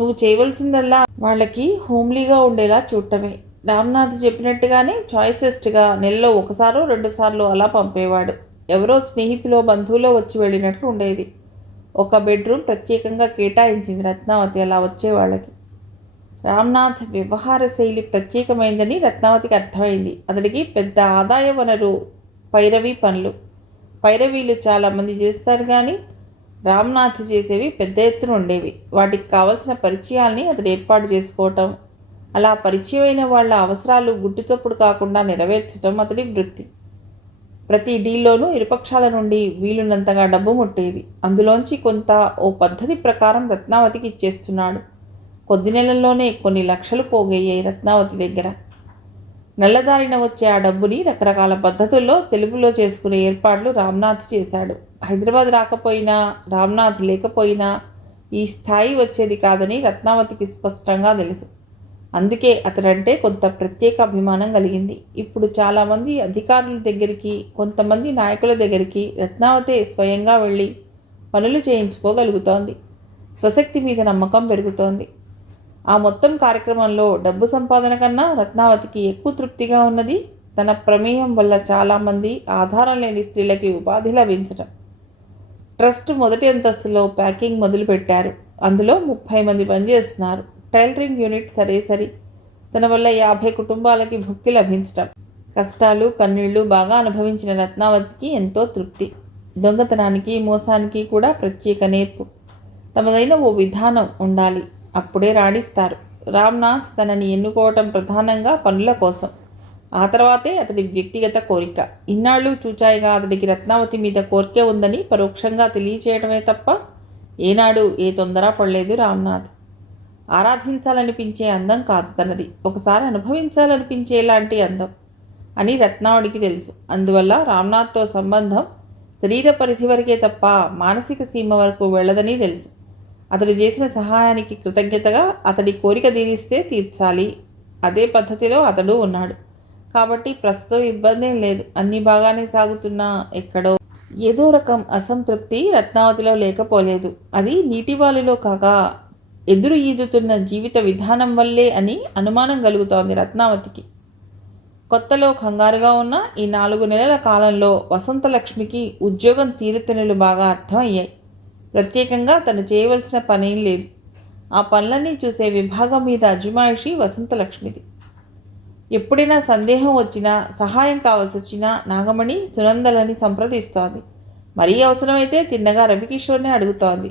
నువ్వు చేయవలసిందల్లా వాళ్ళకి హోమ్లీగా ఉండేలా చూడటమే. రామ్నాథ్ చెప్పినట్టుగానే చాయిసెస్ట్గా నెలలో ఒకసారో 2 సార్లు అలా పంపేవాడు. ఎవరో స్నేహితులో బంధువులో వచ్చి వెళ్ళినట్లు ఉండేది. ఒక బెడ్రూమ్ ప్రత్యేకంగా కేటాయించింది రత్నావతి అలా వచ్చేవాళ్ళకి. రామ్నాథ్ వ్యవహార శైలి ప్రత్యేకమైందని రత్నావతికి అర్థమైంది. అతడికి పెద్ద ఆదాయ వనరు పైరవీ పనులు. పైరవీలు చాలామంది చేస్తారు కానీ రామ్నాథ్ చేసేవి పెద్ద ఎత్తున ఉండేవి. వాటికి కావలసిన పరిచయాల్ని అతడు ఏర్పాటు చేసుకోవటం, అలా పరిచయమైన వాళ్ళ అవసరాలు గుట్టుచప్పుడు కాకుండా నెరవేర్చడం అతడి వృత్తి. ప్రతి డీల్లోనూ ఇరుపక్షాల నుండి వీలున్నంతగా డబ్బు ముట్టేది. అందులోంచి కొంత ఓ పద్ధతి ప్రకారం రత్నావతికి ఇచ్చేస్తున్నాడు. కొద్ది నెలల్లోనే కొన్ని లక్షలు పోగయ్యాయి రత్నావతి దగ్గర. నల్లదారిన వచ్చే ఆ డబ్బుని రకరకాల పద్ధతుల్లో తెలుగులో చేసుకునే ఏర్పాట్లు రామ్నాథ్ చేశాడు. హైదరాబాద్ రాకపోయినా, రామ్నాథ్ లేకపోయినా ఈ స్థాయి వచ్చేది కాదని రత్నావతికి స్పష్టంగా తెలుసు. అందుకే అతడంటే కొంత ప్రత్యేక అభిమానం కలిగింది. ఇప్పుడు చాలామంది అధికారుల దగ్గరికి, కొంతమంది నాయకుల దగ్గరికి రత్నావతే స్వయంగా వెళ్ళి పనులు చేయించుకోగలుగుతోంది. స్వశక్తి మీద నమ్మకం పెరుగుతోంది. ఆ మొత్తం కార్యక్రమంలో డబ్బు సంపాదన కన్నా రత్నావతికి ఎక్కువ తృప్తిగా ఉన్నది తన ప్రమేయం వల్ల చాలామంది ఆధారం లేని స్త్రీలకి ఉపాధి లభించడం. ట్రస్ట్ మొదటి అంతస్తులో ప్యాకింగ్ మొదలుపెట్టారు. అందులో 30 మంది పనిచేస్తున్నారు. టైలరింగ్ యూనిట్ సరేసరి. తన వల్ల 50 కుటుంబాలకి భుక్తి లభించటం. కష్టాలు కన్నీళ్లు బాగా అనుభవించిన రత్నావతికి ఎంతో తృప్తి. దొంగతనానికి మోసానికి కూడా ప్రత్యేక నేర్పు. తమదైన ఓ విధానం ఉండాలి, అప్పుడే రాణిస్తారు. రామ్నాథ్ తనని ఎన్నుకోవటం ప్రధానంగా పనుల కోసం. ఆ తర్వాతే అతడి వ్యక్తిగత కోరిక. ఇన్నాళ్ళు చూచాయిగా అతడికి రత్నావతి మీద కోరిక ఉందని పరోక్షంగా తెలియచేయడమే తప్ప ఏనాడు ఏ తొందర పడలేదు రామ్నాథ్. ఆరాధించాలనిపించే అందం కాదు తనది, ఒకసారి అనుభవించాలనిపించేలాంటి అందం అని రత్నావతికి తెలుసు. అందువల్ల రామ్నాథ్తో సంబంధం శరీర పరిధి వరకే తప్ప మానసిక సీమ వరకు వెళ్ళదని తెలుసు. అతడు చేసిన సహాయానికి కృతజ్ఞతగా అతడి కోరిక తీరిస్తే తీర్చాలి. అదే పద్ధతిలో అతడు ఉన్నాడు కాబట్టి ప్రస్తుతం ఇబ్బందేం లేదు. అన్నీ బాగానే సాగుతున్నా ఎక్కడో ఏదో రకం అసంతృప్తి రత్నావతిలో లేకపోలేదు. అది నీటివాలులో కాగా ఎదురు ఈదుతున్న జీవిత విధానం వల్లే అని అనుమానం కలుగుతోంది రత్నావతికి. కొత్తలో కంగారుగా ఉన్న ఈ 4 నెలల కాలంలో వసంతలక్ష్మికి ఉద్యోగం తీరుతెన్నులు బాగా అర్థమయ్యాయి. ప్రత్యేకంగా తను చేయవలసిన పనేం లేదు. ఆ పనులన్నీ చూసే విభాగం మీద అజమాయిషి వసంతలక్ష్మిది. ఎప్పుడైనా సందేహం వచ్చినా, సహాయం కావాల్సి వచ్చినా నాగమణి సునందలని సంప్రదిస్తోంది. మరీ అవసరమైతే తిన్నగా రవికిషోర్నే అడుగుతోంది.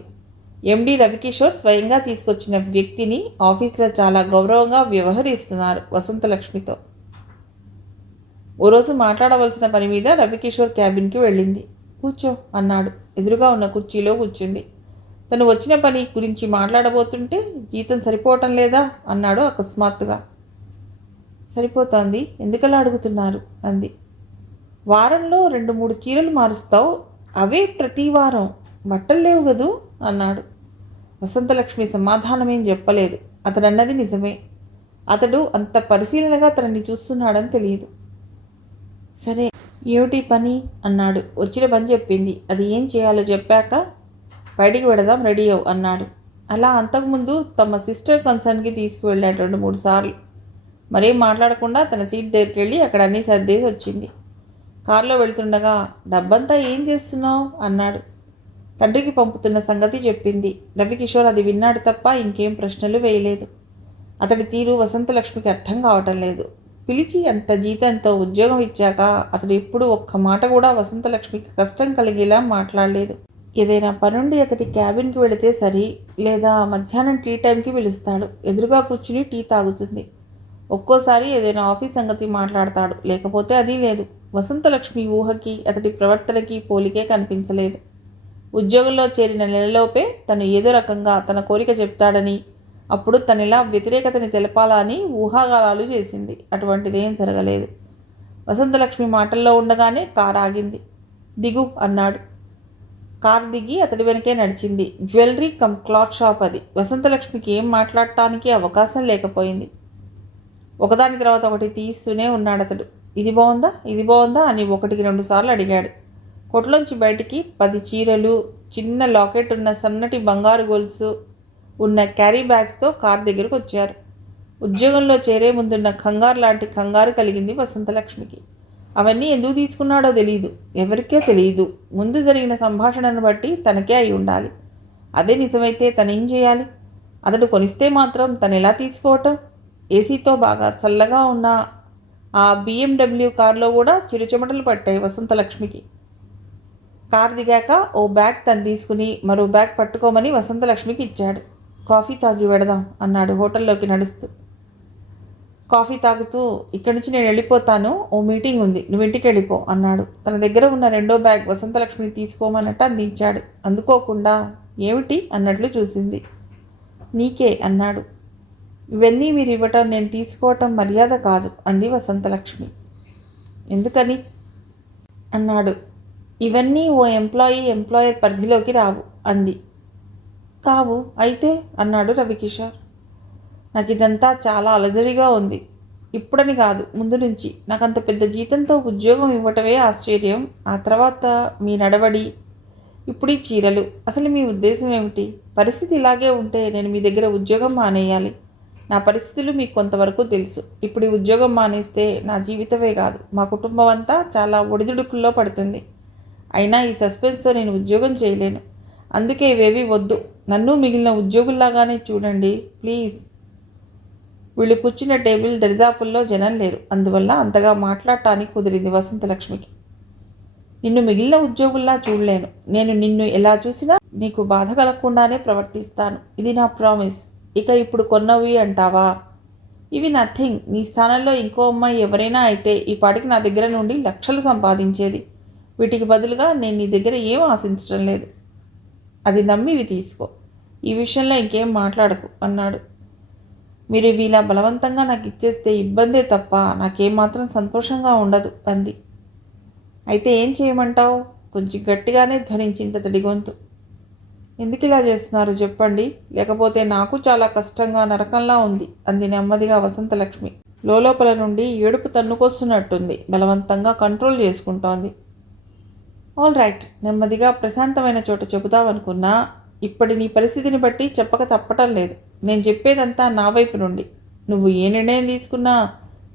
ఎండి రవికిషోర్ స్వయంగా తీసుకొచ్చిన వ్యక్తిని ఆఫీసులో చాలా గౌరవంగా వ్యవహరిస్తున్నారు వసంతలక్ష్మితో. ఓ రోజు మాట్లాడవలసిన పని మీద రవికిషోర్ క్యాబిన్కి వెళ్ళింది. కూర్చో అన్నాడు. ఎదురుగా ఉన్న కుర్చీలో కూర్చుంది. తను వచ్చిన పని గురించి మాట్లాడబోతుంటే జీతం సరిపోవటం లేదా అన్నాడు అకస్మాత్తుగా. సరిపోతోంది, ఎందుకలా అడుగుతున్నారు అంది. వారంలో 2-3 చీరలు మారుస్తావు, అవే ప్రతి వారం, బట్టలు లేవు కదూ అన్నాడు. వసంతలక్ష్మి సమాధానమేం చెప్పలేదు. అతడన్నది నిజమే. అతడు అంత పరిశీలనగా తనని చూస్తున్నాడని తెలియదు. సరే ఏమిటి పని అన్నాడు. వచ్చిన పని చెప్పింది. అది ఏం చేయాలో చెప్పాక బయటికి వెడదాం, రెడీ అవు అన్నాడు. అలా అంతకుముందు తమ సిస్టర్ కన్సర్న్కి తీసుకువెళ్ళాడు 2-3 సార్లు. మరేం మాట్లాడకుండా తన సీట్ దగ్గరికి వెళ్ళి అక్కడ అన్నీ సర్దేసి వచ్చింది. కారులో వెళ్తుండగా డబ్బంతా ఏం చేస్తున్నావు అన్నాడు. తండ్రికి పంపుతున్న సంగతి చెప్పింది. రవికిషోర్ అది విన్నాడు తప్ప ఇంకేం ప్రశ్నలు వేయలేదు. అతడి తీరు వసంతలక్ష్మికి అర్థం కావటం లేదు. పిలిచి అంత జీతంతో ఉద్యోగం ఇచ్చాక అతడు ఎప్పుడు ఒక్క మాట కూడా వసంతలక్ష్మికి కష్టం కలిగేలా మాట్లాడలేదు. ఏదైనా పనుండి అతడి క్యాబిన్కి వెళితే సరి, లేదా మధ్యాహ్నం టీ టైంకి పిలుస్తాడు. ఎదురుగా కూర్చుని టీ తాగుతుంది. ఒక్కోసారి ఏదైనా ఆఫీస్ సంగతి మాట్లాడతాడు, లేకపోతే అది లేదు. వసంతలక్ష్మి ఊహకి అతడి ప్రవర్తనకి పోలికే కనిపించలేదు. ఉద్యోగంలో చేరిన నెలలోపే తను ఏదో రకంగా తన కోరిక చెప్తాడని, అప్పుడు తనెలా వ్యతిరేకతని తెలపాలా అని ఊహాగానాలు చేసింది. అటువంటిదేం జరగలేదు. వసంతలక్ష్మి మాటల్లో ఉండగానే కారు ఆగింది. దిగు అన్నాడు. కారు దిగి అతడి వెనకే నడిచింది. జ్యువెలరీ కమ్ క్లాత్ షాప్ అది. వసంతలక్ష్మికి ఏం మాట్లాడటానికి అవకాశం లేకపోయింది. ఒకదాని తర్వాత ఒకటి తీస్తూనే ఉన్నాడు అతడు. ఇది బాగుందా, ఇది బాగుందా అని 1-2 సార్లు అడిగాడు. కొట్లోంచి బయటికి 10 చీరలు, చిన్న లాకెట్ ఉన్న సన్నటి బంగారు గొలుసు, ఉన్న క్యారీ బ్యాగ్స్తో కార్ దగ్గరకు వచ్చారు. ఉద్యోగంలో చేరే ముందున్న కంగారు లాంటి కంగారు కలిగింది వసంతలక్ష్మికి. అవన్నీ ఎందుకు తీసుకున్నాడో తెలియదు, ఎవరికే తెలియదు. ముందు జరిగిన సంభాషణను బట్టి తనకే అయి ఉండాలి. అదే నిజమైతే తనేం చేయాలి? అతడు కొనిస్తే మాత్రం తను ఎలా తీసుకోవటం? ఏసీతో బాగా చల్లగా ఉన్న ఆ BMW కారులో కూడా చిరుచెమటలు పట్టాయి వసంతలక్ష్మికి. కారు దిగాక ఓ బ్యాగ్ తను తీసుకుని మరో బ్యాగ్ పట్టుకోమని వసంతలక్ష్మికి ఇచ్చాడు. కాఫీ తాగి వెడదాం అన్నాడు హోటల్లోకి నడుస్తూ. కాఫీ తాగుతూ ఇక్కడి నుంచి నేను వెళ్ళిపోతాను, ఓ మీటింగ్ ఉంది, నువ్వు ఇంటికి వెళ్ళిపో అన్నాడు. తన దగ్గర ఉన్న రెండో బ్యాగ్ వసంతలక్ష్మిని తీసుకోమన్నట్టు అందించాడు. అందుకోకుండా ఏమిటి అన్నట్లు చూసింది. నీకే అన్నాడు. ఇవన్నీ మీరు ఇవ్వటం నేను తీసుకోవటం మర్యాద కాదు అంది వసంతలక్ష్మి. ఎందుకని అన్నాడు. ఇవన్నీ ఓ ఎంప్లాయర్ పరిధిలోకి రావు అంది. కావు అయితే అన్నాడు రవికిషోర్. నాకు ఇదంతా చాలా అలజడిగా ఉంది. ఇప్పుడని కాదు, ముందు నుంచి. నాకంత పెద్ద జీతంతో ఉద్యోగం ఇవ్వటమే ఆశ్చర్యం. ఆ తర్వాత మీ నడవడి, ఇప్పుడు ఈ చీరలు. అసలు మీ ఉద్దేశం ఏమిటి? పరిస్థితి ఇలాగే ఉంటే నేను మీ దగ్గర ఉద్యోగం మానేయాలి. నా పరిస్థితులు మీకు కొంతవరకు తెలుసు. ఇప్పుడు ఈ ఉద్యోగం మానేస్తే నా జీవితమే కాదు, మా కుటుంబం అంతా చాలా ఒడిదుడుకుల్లో పడుతుంది. అయినా ఈ సస్పెన్స్తో నేను ఉద్యోగం చేయలేను. అందుకే ఇవేవి వద్దు. నన్ను మిగిలిన ఉద్యోగుల్లాగానే చూడండి ప్లీజ్. వీళ్ళు కూర్చున్న టేబుల్ దరిదాపుల్లో జనం లేరు. అందువల్ల అంతగా మాట్లాడటానికి కుదిరింది వసంతలక్ష్మికి. నిన్ను మిగిలిన ఉద్యోగుల్లా చూడలేను. నేను నిన్ను ఎలా చూసినా నీకు బాధ కలగకుండానే ప్రవర్తిస్తాను. ఇది నా ప్రామిస్. ఇక ఇప్పుడు కొన్నవి అంటావా? ఇవి నథింగ్. నీ స్థానంలో ఇంకో అమ్మాయి ఎవరైనా అయితే ఈ పాటికి నా దగ్గర నుండి లక్షలు సంపాదించేది. వీటికి బదులుగా నేను నీ దగ్గర ఏం ఆశించడం లేదు. అది నమ్మి ఇవి తీసుకో. ఈ విషయంలో ఇంకేం మాట్లాడకు అన్నాడు. మీరు ఇవి ఇలా బలవంతంగా నాకు ఇచ్చేస్తే ఇబ్బందే తప్ప నాకేమాత్రం సంతోషంగా ఉండదు అంది. అయితే ఏం చేయమంటావు? కొంచెం గట్టిగానే ధ్వనించింది అతడి గొంతు. ఎందుకు ఇలా చేస్తున్నారు చెప్పండి, లేకపోతే నాకు చాలా కష్టంగా నరకంలా ఉంది అంది నెమ్మదిగా వసంతలక్ష్మి. లోపల నుండి ఏడుపు తన్నుకొస్తున్నట్టుంది. బలవంతంగా కంట్రోల్ చేసుకుంటోంది. ఆల్ రైట్, నెమ్మదిగా ప్రశాంతమైన చోట చెబుతావనుకున్నా ఇప్పటి నీ పరిస్థితిని బట్టి చెప్పక తప్పటం లేదు. నేను చెప్పేదంతా నా వైపు నుండి. నువ్వు ఏ నిర్ణయం తీసుకున్నా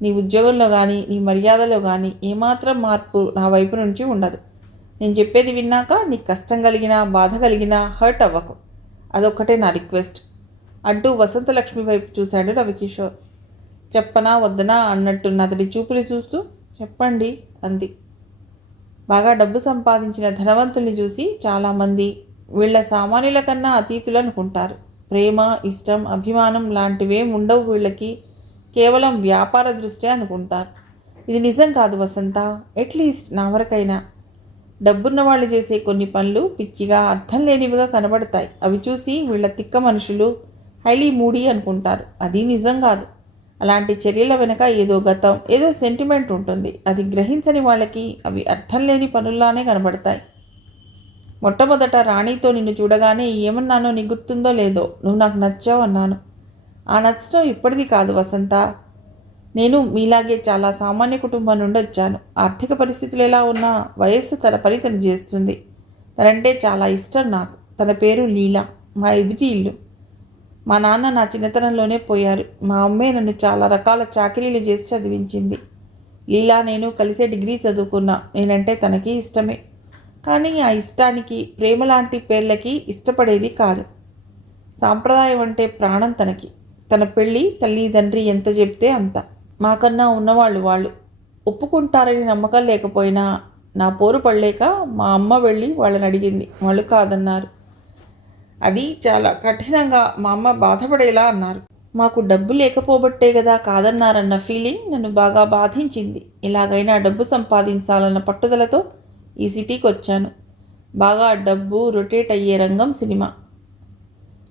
నీ ఉద్యోగంలో కానీ నీ మర్యాదలో కానీ ఏమాత్రం మార్పు నా వైపు నుంచి ఉండదు. నేను చెప్పేది విన్నాక నీకు కష్టం కలిగినా బాధ కలిగినా హర్ట్ అవ్వకు. అదొక్కటే నా రిక్వెస్ట్. అంటూ వసంతలక్ష్మి వైపు చూశాడు రవికిషోర్. చెప్పనా వద్దనా అన్నట్టున్న అతడి చూపులు చూస్తూ చెప్పండి అంది. బాగా డబ్బు సంపాదించిన ధనవంతుల్ని చూసి చాలామంది వీళ్ళ సామాన్యుల కన్నా అతీతులు అనుకుంటారు. ప్రేమ, ఇష్టం, అభిమానం లాంటివేం ఉండవు వీళ్ళకి. కేవలం వ్యాపార దృష్ట్యా అనుకుంటారు. ఇది నిజం కాదు వసంత. అట్లీస్ట్ నా వరకైనా. డబ్బున్న వాళ్ళు చేసే కొన్ని పనులు పిచ్చిగా అర్థం లేనివిగా కనబడతాయి. అవి చూసి వీళ్ళ తిక్క మనుషులు హైలీ మూడీ అనుకుంటారు. అది నిజం కాదు. అలాంటి చర్యల వెనక ఏదో గతం, ఏదో సెంటిమెంట్ ఉంటుంది. అది గ్రహించని వాళ్ళకి అవి అర్థం లేని పనుల్లానే కనబడతాయి. మొట్టమొదట రాణితో నిన్ను చూడగానే ఏమన్నానో నీకు గుర్తుందో లేదో, నువ్వు నాకు నచ్చావు అన్నాను. ఆ నచ్చడం ఇప్పటిది కాదు వసంత. నేను మీలాగే చాలా సామాన్య కుటుంబం నుండి వచ్చాను. ఆర్థిక పరిస్థితులు ఎలా ఉన్నా వయస్సు తన పని తను చేస్తుంది. తనంటే చాలా ఇష్టం నాకు. తన పేరు లీలా. మా ఎదుటి ఇల్లు. మా నాన్న నా చిన్నతనంలోనే పోయారు. మా అమ్మే నన్ను చాలా రకాల చాకరీలు చేసి చదివించింది. లీలా నేను కలిసే డిగ్రీ చదువుకున్నా. నేనంటే తనకి ఇష్టమే. కానీ ఆ ఇష్టానికి ప్రేమ లాంటి పేర్లకి ఇష్టపడేది కాదు. సాంప్రదాయం అంటే ప్రాణం తనకి. తన పెళ్ళి తల్లిదండ్రి ఎంత చెప్తే అంత. మాకన్నా ఉన్నవాళ్ళు వాళ్ళు. ఒప్పుకుంటారని నమ్మకం లేకపోయినా నా పోరు పడలేక మా అమ్మ వెళ్ళి వాళ్ళని అడిగింది. వాళ్ళు కాదన్నారు. అది చాలా కఠినంగా మా అమ్మ బాధపడేలా అన్నారు. మాకు డబ్బు లేకపోబట్టే కదా కాదన్నారన్న ఫీలింగ్ నన్ను బాగా బాధించింది. ఎలాగైనా డబ్బు సంపాదించాలన్న పట్టుదలతో ఈ సిటీకి వచ్చాను. బాగా డబ్బు రొటేట్ అయ్యే రంగం సినిమా.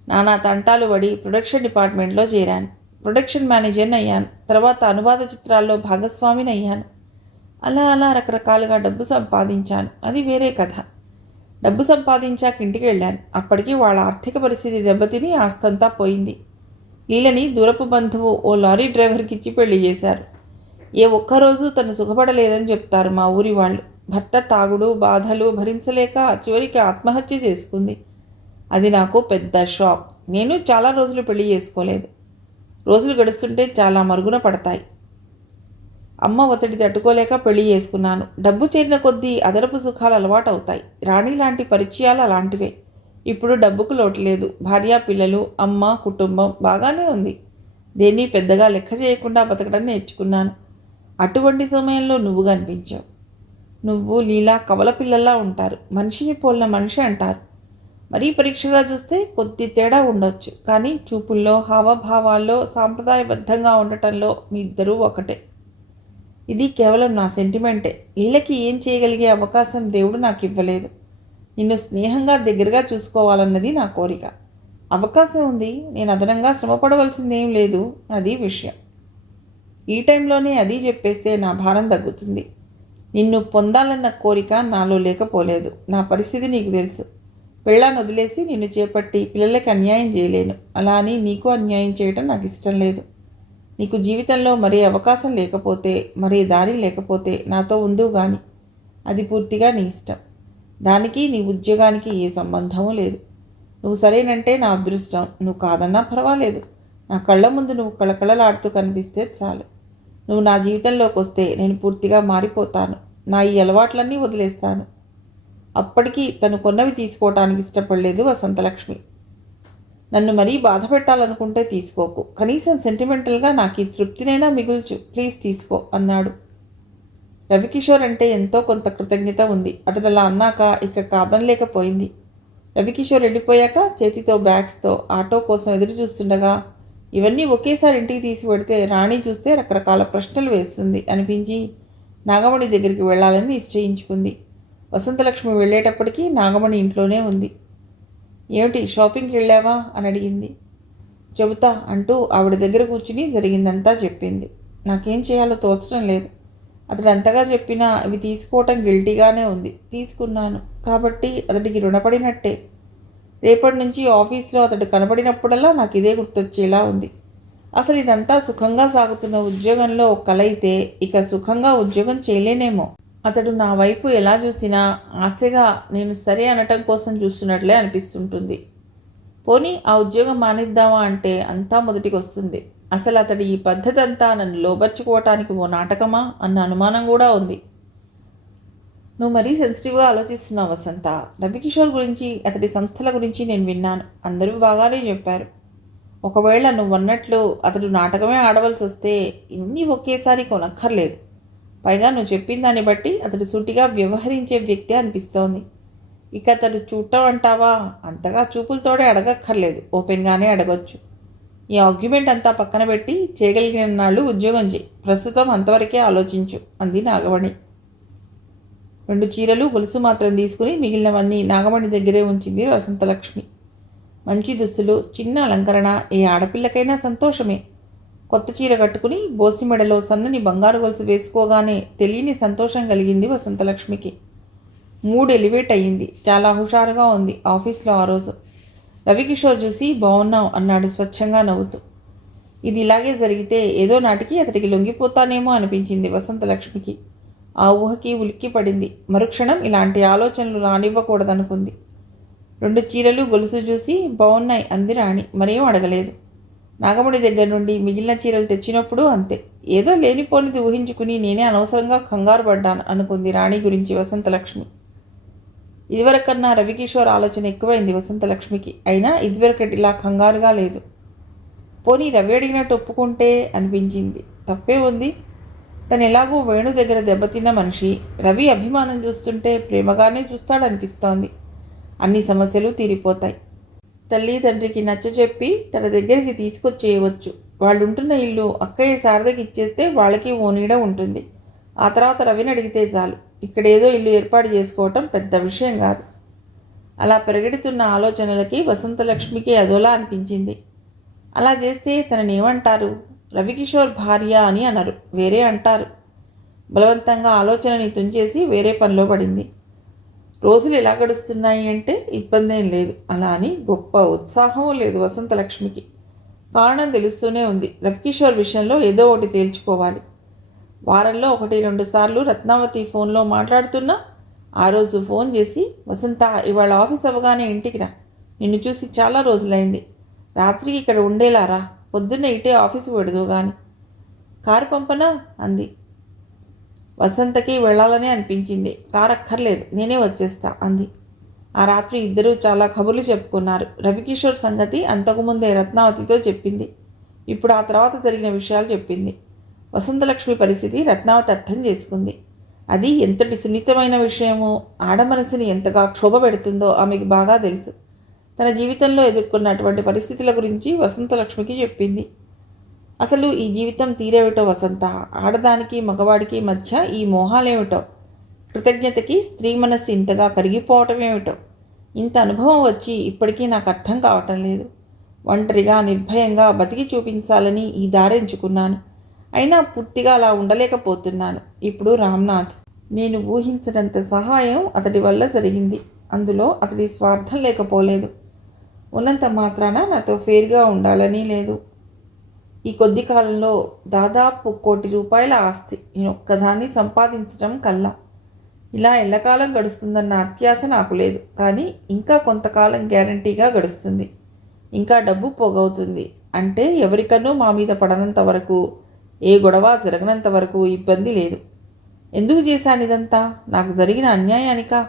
నానా తంటాలు పడి ప్రొడక్షన్ డిపార్ట్మెంట్లో చేరాను. ప్రొడక్షన్ మేనేజర్ని అయ్యాను. తర్వాత అనువాద చిత్రాల్లో భాగస్వామిని అయ్యాను. అలా రకరకాలుగా డబ్బు సంపాదించాను. అది వేరే కథ. డబ్బు సంపాదించాక ఇంటికి వెళ్ళాను. అప్పటికి వాళ్ళ ఆర్థిక పరిస్థితి దెబ్బతిని ఆస్తంతా పోయింది. లీలని దూరపు బంధువు ఓ లారీ డ్రైవర్కి ఇచ్చి పెళ్లి చేశారు. ఏ ఒక్కరోజు తను సుఖపడలేదని చెప్తారు మా ఊరి వాళ్ళు. భర్త తాగుడు బాధలు భరించలేక చివరికి ఆత్మహత్య చేసుకుంది. అది నాకు పెద్ద షాక్. నేను చాలా రోజులు పెళ్లి చేసుకోలేదు. రోజులు గడుస్తుంటే చాలా మరుగున పడతాయి. అమ్మ ఒత్తిడి తట్టుకోలేక పెళ్లి చేసుకున్నాను. డబ్బు చేరిన కొద్దీ అదనపు సుఖాలు అలవాటు అవుతాయి. రాణి లాంటి పరిచయాలు అలాంటివే. ఇప్పుడు డబ్బుకు లోటు లేదు. భార్య, పిల్లలు, అమ్మ, కుటుంబం బాగానే ఉంది. దేన్ని పెద్దగా లెక్క చేయకుండా బతకడం నేర్చుకున్నాను. అటువంటి సమయంలో నువ్వు కనిపించావు. నువ్వు లీలా కవల పిల్లల్లా ఉంటారు. మనిషిని పోలిన మనిషి అంటారు. మరీ పరీక్షగా చూస్తే కొద్ది తేడా ఉండొచ్చు, కానీ చూపుల్లో, హావభావాల్లో, సాంప్రదాయబద్ధంగా ఉండటంలో మీ ఇద్దరూ ఒకటే. ఇది కేవలం నా సెంటిమెంటే. లీలకి ఏం చేయగలిగే అవకాశం దేవుడు నాకు ఇవ్వలేదు. నిన్ను స్నేహంగా దగ్గరగా చూసుకోవాలన్నది నా కోరిక. అవకాశం ఉంది. నేను అదనంగా శ్రమపడవలసిందేం లేదు. అది విషయం. ఈ టైంలోనే అది చెప్పేస్తే నా భారం తగ్గుతుంది. నిన్ను పొందాలన్న కోరిక నాలో లేకపోలేదు. నా పరిస్థితి నీకు తెలుసు. పెళ్ళాన్ని వదిలేసి నిన్ను చేపట్టి పిల్లలకి అన్యాయం చేయలేను. అలా అని నీకు అన్యాయం చేయటం నాకు ఇష్టం లేదు. నీకు జీవితంలో మరే అవకాశం లేకపోతే, మరే దారి లేకపోతే నాతో ఉందో గాని. అది పూర్తిగా నీ ఇష్టం. దానికి నీ ఉద్యోగానికి ఏ సంబంధమూ లేదు. నువ్వు సరేనంటే నా అదృష్టం. నువ్వు కాదన్నా పర్వాలేదు. నా కళ్ళ ముందు నువ్వు కళకళలాడుతూ కనిపిస్తే చాలు. నువ్వు నా జీవితంలోకి వస్తే నేను పూర్తిగా మారిపోతాను. నా ఈ అలవాట్లన్నీ వదిలేస్తాను. అప్పటికీ తను కొన్నవి తీసుకోవటానికి ఇష్టపడలేదు వసంతలక్ష్మి. నన్ను మరీ బాధ పెట్టాలనుకుంటే తీసుకోకు. కనీసం సెంటిమెంటల్గా నాకు ఈ తృప్తినైనా మిగుల్చు. ప్లీజ్ తీసుకో అన్నాడు. రవికిషోర్ అంటే ఎంతో కొంత కృతజ్ఞత ఉంది. అతడు అలా అన్నాక ఇక కాదనలేకపోయింది. రవికిషోర్ వెళ్ళిపోయాక చేతితో బ్యాగ్స్తో ఆటో కోసం ఎదురు చూస్తుండగా ఇవన్నీ ఒకేసారి ఇంటికి తీసి పెడితే రాణి చూస్తే రకరకాల ప్రశ్నలు వేస్తుంది అనిపించి నాగమణి దగ్గరికి వెళ్ళాలని నిశ్చయించుకుంది. వసంతలక్ష్మి వెళ్ళేటప్పటికీ నాగమణి ఇంట్లోనే ఉంది. ఏమిటి, షాపింగ్కి వెళ్ళావా అని అడిగింది. చెబుతా అంటూ ఆవిడ దగ్గర కూర్చుని జరిగిందంతా చెప్పింది. నాకేం చేయాలో తోచడం లేదు. అతడు అంతగా చెప్పినా అవి తీసుకోవటం గిల్టీగానే ఉంది. తీసుకున్నాను కాబట్టి అతడికి రుణపడినట్టే. రేపటి నుంచి ఆఫీస్లో అతడు కనబడినప్పుడల్లా నాకు ఇదే గుర్తొచ్చేలా ఉంది. అసలు ఇదంతా సుఖంగా సాగుతున్న ఉద్యోగంలో ఒక కల అయితే ఇక సుఖంగా ఉద్యోగం చేయలేనేమో. అతడు నా వైపు ఎలా చూసినా ఆశగా నేను సరే అనటం కోసం చూస్తున్నట్లే అనిపిస్తుంటుంది. పోనీ ఆ ఉద్యోగం మానేద్దామా అంటే అంతా మొదటికి వస్తుంది. అసలు అతడి ఈ పద్ధతి అంతా నన్ను లోబర్చుకోవటానికి ఓ నాటకమా అన్న అనుమానం కూడా ఉంది. నువ్వు మరీ సెన్సిటివ్గా ఆలోచిస్తున్నావు వసంత. రవికిషోర్ గురించి, అతడి సంస్థల గురించి నేను విన్నాను. అందరూ బాగానే చెప్పారు. ఒకవేళ నువ్వు అన్నట్లు అతడు నాటకమే ఆడవలసి వస్తే ఇవన్నీ ఒకేసారి కొనక్కర్లేదు. పైగా నువ్వు చెప్పిన దాన్ని బట్టి అతడు సూటిగా వ్యవహరించే వ్యక్తి అనిపిస్తోంది. ఇక అతడు చూడటం అంటావా? అంతగా చూపులతోడే అడగక్కర్లేదు, ఓపెన్గానే అడగొచ్చు. ఈ ఆర్గ్యుమెంట్ అంతా పక్కన పెట్టి చేయగలిగిన నాళ్ళు ఉద్యోగం చేయి. ప్రస్తుతం అంతవరకే ఆలోచించు అంది నాగమణి. 2 చీరలు, గొలుసు మాత్రం తీసుకుని మిగిలినవన్నీ నాగమణి దగ్గరే ఉంచింది వసంతలక్ష్మి. మంచి దుస్తులు, చిన్న అలంకరణ ఏ ఆడపిల్లకైనా సంతోషమే. కొత్త చీర కట్టుకుని బోసి మెడలో సన్నని బంగారు గొలుసు వేసుకోగానే తెలియని సంతోషం కలిగింది వసంతలక్ష్మికి. మూడ్ ఎలివేట్ అయ్యింది. చాలా హుషారుగా ఉంది ఆఫీస్లో ఆ రోజు. రవికిషోర్ చూసి బాగున్నావు అన్నాడు స్వచ్ఛంగా నవ్వుతూ. ఇది ఇలాగే జరిగితే ఏదో నాటికి అతడికి లొంగిపోతానేమో అనిపించింది వసంతలక్ష్మికి. ఆ ఊహకి ఉలిక్కి పడింది. మరుక్షణం ఇలాంటి ఆలోచనలు రానివ్వకూడదనుకుంది. 2 చీరలు, గొలుసు చూసి బాగున్నాయి అంది రాణి. మరేం అడగలేదు. నాగమణి దగ్గర నుండి మిగిలిన చీరలు తెచ్చినప్పుడు అంతే. ఏదో లేనిపోనిది ఊహించుకుని నేనే అనవసరంగా కంగారు పడ్డాను అనుకుంది రాణి గురించి వసంతలక్ష్మి. ఇదివరకన్నా రవికిషోర్ ఆలోచన ఎక్కువైంది వసంతలక్ష్మికి. అయినా ఇదివరకటిలా కంగారుగా లేదు. పోనీ రవి అడిగినట్టు ఒప్పుకుంటే అనిపించింది. తప్పే ఉంది. తను ఎలాగో వేణు దగ్గర దెబ్బతిన్న మనిషి. రవి అభిమానం చూస్తుంటే ప్రేమగానే చూస్తాడనిపిస్తోంది. అన్ని సమస్యలు తీరిపోతాయి. తల్లి తండ్రికి నచ్చచెప్పి తన దగ్గరికి తీసుకొచ్చేయవచ్చు. వాళ్ళుంటున్న ఇల్లు అక్కయ్య శారదకి ఇచ్చేస్తే వాళ్ళకి ఓ నీడ ఉంటుంది. ఆ తర్వాత రవిని అడిగితే చాలు. ఇక్కడేదో ఇల్లు ఏర్పాటు చేసుకోవటం పెద్ద విషయం కాదు. అలా పెరగెడుతున్న ఆలోచనలకి వసంతలక్ష్మికి అదోలా అనిపించింది. అలా చేస్తే తననేమంటారు? రవికిషోర్ భార్య అని అనరు, వేరే అంటారు. బలవంతంగా ఆలోచనని తుంచేసి వేరే పనిలో పడింది. రోజులు ఎలా గడుస్తున్నాయి అంటే ఇబ్బంది ఏం లేదు. అలా అని గొప్ప ఉత్సాహం లేదు వసంతలక్ష్మికి. కారణం తెలుస్తూనే ఉంది. రవికిషోర్ విషయంలో ఏదో ఒకటి తేల్చుకోవాలి. వారంలో 1-2 సార్లు రత్నావతి ఫోన్లో మాట్లాడుతున్నా ఆ రోజు ఫోన్ చేసి, వసంత ఇవాళ ఆఫీస్ అవ్వగానే ఇంటికి రా, నిన్ను చూసి చాలా రోజులైంది, రాత్రికి ఇక్కడ ఉండేలారా, పొద్దున్న ఇటే ఆఫీసు పెడదు గాని. కారు పంపనా అంది. వసంతకి వెళ్ళాలని అనిపించింది. కారు అక్కర్లేదు, నేనే వచ్చేస్తా అంది. ఆ రాత్రి ఇద్దరూ చాలా కబుర్లు చెప్పుకున్నారు. రవికిషోర్ సంగతి అంతకుముందే రత్నావతితో చెప్పింది. ఇప్పుడు ఆ తర్వాత జరిగిన విషయాలు చెప్పింది. వసంతలక్ష్మి పరిస్థితి రత్నావతి అర్థం చేసుకుంది. అది ఎంతటి సున్నితమైన విషయమో, ఆడమనసుని ఎంతగా క్షోభ పెడుతుందో ఆమెకు బాగా తెలుసు. తన జీవితంలో ఎదుర్కొన్నటువంటి పరిస్థితుల గురించి వసంతలక్ష్మికి చెప్పింది. అసలు ఈ జీవితం తీరేమిటో వసంత, ఆడదానికి మగవాడికి మధ్య ఈ మోహాలేమిటో, కృతజ్ఞతకి స్త్రీ మనస్సు ఇంతగా కరిగిపోవటమేమిటో, ఇంత అనుభవం వచ్చి ఇప్పటికీ నాకు అర్థం కావటం లేదు. ఒంటరిగా నిర్భయంగా బతికి చూపించాలని ఈ దారి ఎంచుకున్నాను. అయినా పూర్తిగా అలా ఉండలేకపోతున్నాను. ఇప్పుడు రామ్నాథ్, నేను ఊహించినంత సహాయం అతడి వల్ల జరిగింది. అందులో అతడి స్వార్థం లేకపోలేదు. ఉన్నంత మాత్రాన నాతో ఫేర్గా ఉండాలని లేదు. ఈ కొద్ది కాలంలో దాదాపు ₹1,00,00,000 ఆస్తి నేను ఒక్కదాన్ని సంపాదించడం కల్లా. ఇలా ఎల్లకాలం గడుస్తుందన్న అత్యాశ నాకు లేదు. కానీ ఇంకా కొంతకాలం గ్యారంటీగా గడుస్తుంది. ఇంకా డబ్బు పోగవుతుంది. అంటే ఎవరికనూ మా మీద పడనంత వరకు, ఏ గొడవ జరగనంత వరకు ఇబ్బంది లేదు. ఎందుకు చేశాను ఇదంతా? నాకు జరిగిన అన్యాయానికా?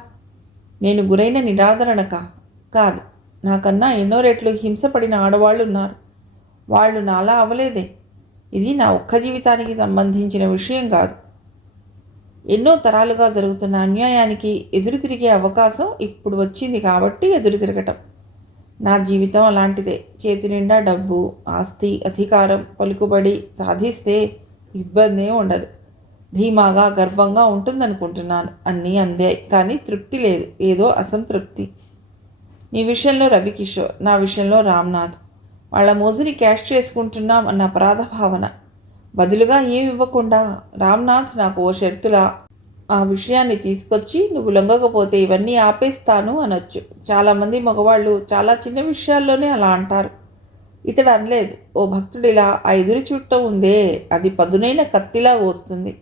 నేను గురైన నిరాదరణకా? కాదు. నాకన్నా ఎన్నో రెట్లు హింసపడిన ఆడవాళ్ళు ఉన్నారు. వాళ్ళు నాలా అవ్వలేదే. ఇది నా ఒక్క జీవితానికి సంబంధించిన విషయం కాదు. ఎన్నో తరాలుగా జరుగుతున్న అన్యాయానికి ఎదురు తిరిగే అవకాశం ఇప్పుడు వచ్చింది కాబట్టి ఎదురు తిరగటం. నా జీవితం అలాంటిదే. చేతి నిండా డబ్బు, ఆస్తి, అధికారం, పలుకుబడి సాధిస్తే ఇబ్బందే ఉండదు. ధీమాగా గర్వంగా ఉంటుందనుకుంటున్నాను. అన్నీ అందాయి, కానీ తృప్తి లేదు. ఏదో అసంతృప్తి. నీ విషయంలో రవికిషోర్, నా విషయంలో రామ్నాథ్. వాళ్ళ మోజుని క్యాష్ చేసుకుంటున్నాం అన్న అపరాధ భావన. బదులుగా ఏమి ఇవ్వకుండా రామ్నాథ్ నాకు ఓ షరతులా ఆ విషయాన్ని తీసుకొచ్చి, నువ్వు లొంగకపోతే ఇవన్నీ ఆపేస్తాను అనొచ్చు. చాలామంది మగవాళ్ళు చాలా చిన్న విషయాల్లోనే అలా అంటారు. ఇతడు అనలేదు. ఓ భక్తుడిలా ఆ ఎదురు చూడటం ఉందే, అది పదునైన కత్తిలా వస్తుంది.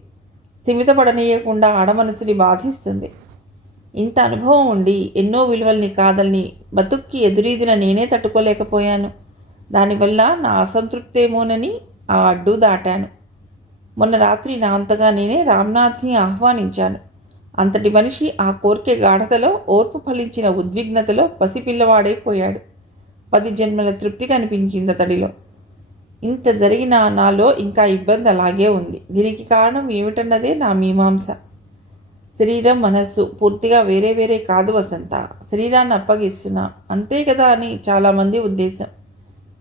స్థిమితపడనీయకుండా ఆడమనసుని బాధిస్తుంది. ఇంత అనుభవం ఉండి ఎన్నో విలువల్ని కాదల్ని బతుక్కి ఎదురీదిన నేనే తట్టుకోలేకపోయాను. దానివల్ల నా అసంతృప్తేమోనని ఆ అడ్డు దాటాను. మొన్న రాత్రి నా అంతగా నేనే రామ్నాథ్ని ఆహ్వానించాను. అంతటి మనిషి ఆ కోర్కె గాఢతలో, ఓర్పు ఫలించిన ఉద్విగ్నతలో పసిపిల్లవాడైపోయాడు. 10 జన్మల తృప్తి కనిపించింది అతడిలో. ఇంత జరిగినా నాలో ఇంకా ఇబ్బంది అలాగే ఉంది. దీనికి కారణం ఏమిటన్నదే నా మీమాంస. శరీరం, మనస్సు పూర్తిగా వేరే వేరే కాదు వసంత. శరీరాన్ని అప్పగిస్తున్నా అంతే కదా అని చాలామంది ఉద్దేశం.